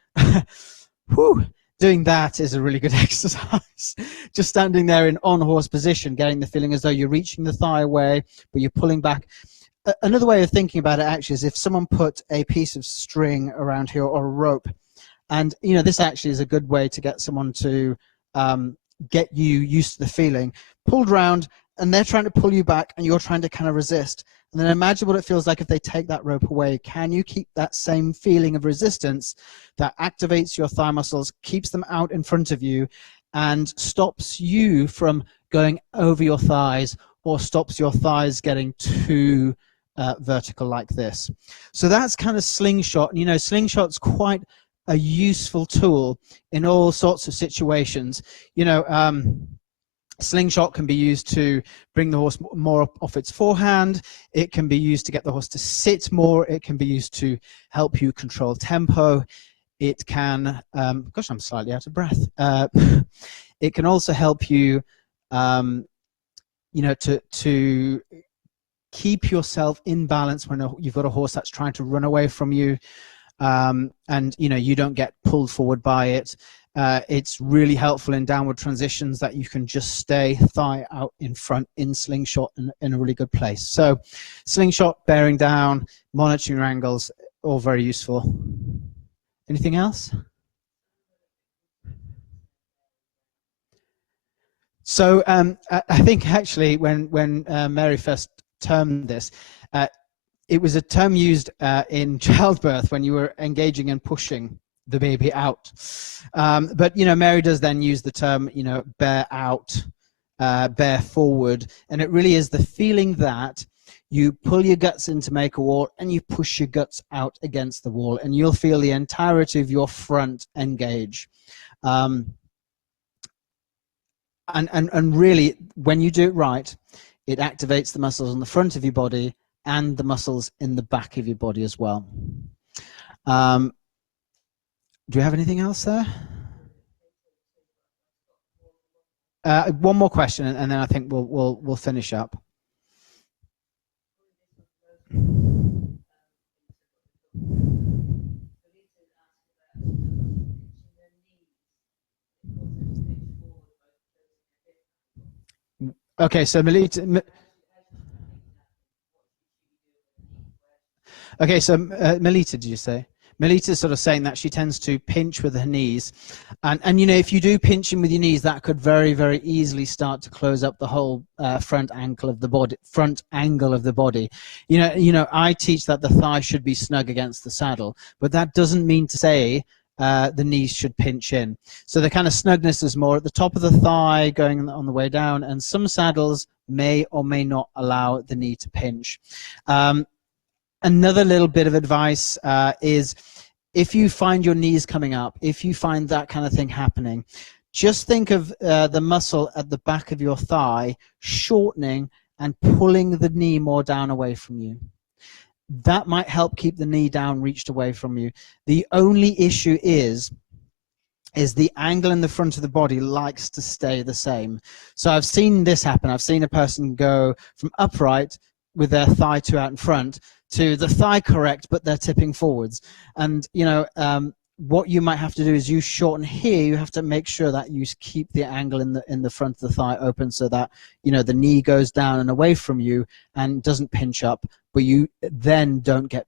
doing that is a really good exercise. Just standing there in on-horse position, getting the feeling as though you're reaching the thigh away, but you're pulling back. Another way of thinking about it actually is if someone put a piece of string around here or a rope, and this actually is a good way to get someone to get you used to the feeling, pulled round, and they're trying to pull you back and you're trying to kind of resist. And then imagine what it feels like if they take that rope away. Can you keep that same feeling of resistance that activates your thigh muscles, keeps them out in front of you, and stops you from going over your thighs, or stops your thighs getting too vertical like this? So that's kind of slingshot. Slingshot's quite a useful tool in all sorts of situations. Slingshot can be used to bring the horse more off its forehand. It can be used to get the horse to sit more. It can be used to help you control tempo. It can, gosh, I'm slightly out of breath. It can also help you, to keep yourself in balance when you've got a horse that's trying to run away from you, and you don't get pulled forward by it. It's really helpful in downward transitions that you can just stay thigh out in front in slingshot in a really good place. So slingshot, bearing down, monitoring your angles, all very useful. Anything else? So I think actually when Mary first termed this, it was a term used in childbirth when you were engaging and pushing the baby out. But Mary does then use the term bear out, bear forward, and it really is the feeling that you pull your guts in to make a wall and you push your guts out against the wall, and you'll feel the entirety of your front engage. And really, when you do it right, it activates the muscles on the front of your body and the muscles in the back of your body as well. Do you have anything else there? One more question, and then I think we'll finish up. Okay, so Melita. Okay, so Melita, did you say? Melita's sort of saying that she tends to pinch with her knees, and you know, if you do pinching with your knees, that could very, very easily start to close up the whole front angle of the body. You know, I teach that the thigh should be snug against the saddle, but that doesn't mean to say the knees should pinch in. So the kind of snugness is more at the top of the thigh going on the way down, and some saddles may or may not allow the knee to pinch. Another little bit of advice is if you find your knees coming up, if you find that kind of thing happening, just think of the muscle at the back of your thigh shortening and pulling the knee more down away from you. That might help keep the knee down, reached away from you. The only issue is the angle in the front of the body likes to stay the same. So I've seen this happen. I've seen a person go from upright with their thigh two out in front to the thigh correct, but they're tipping forwards. And, you know, what you might have to do is you shorten here. You have to make sure that you keep the angle in the front of the thigh open so that, you know, the knee goes down and away from you and doesn't pinch up, but you then don't get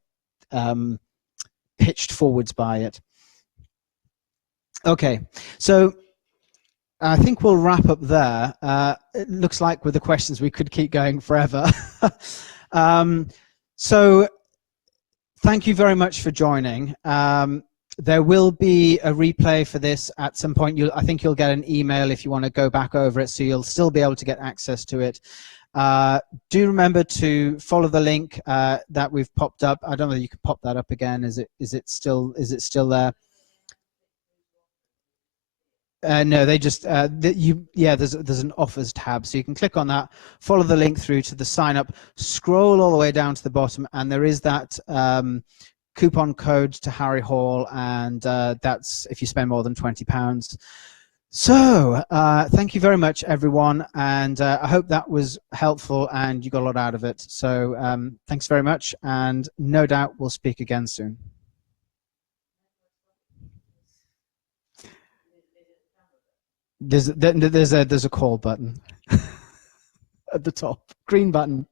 pitched forwards by it. Okay, so I think we'll wrap up there. It looks like with the questions we could keep going forever. So thank you very much for joining. There will be a replay for this at some point. I think you'll get an email if you want to go back over it, so you'll still be able to get access to it. Do remember to follow the link that we've popped up. I don't know if you can pop that up again. Is it still there? No, they just there's an offers tab, so you can click on that, follow the link through to the sign up, scroll all the way down to the bottom, and there is that coupon code to Harry Hall, and that's if you spend more than £20. So thank you very much, everyone, and I hope that was helpful and you got a lot out of it. So thanks very much, and no doubt we'll speak again soon. There's a call button at the top, green button.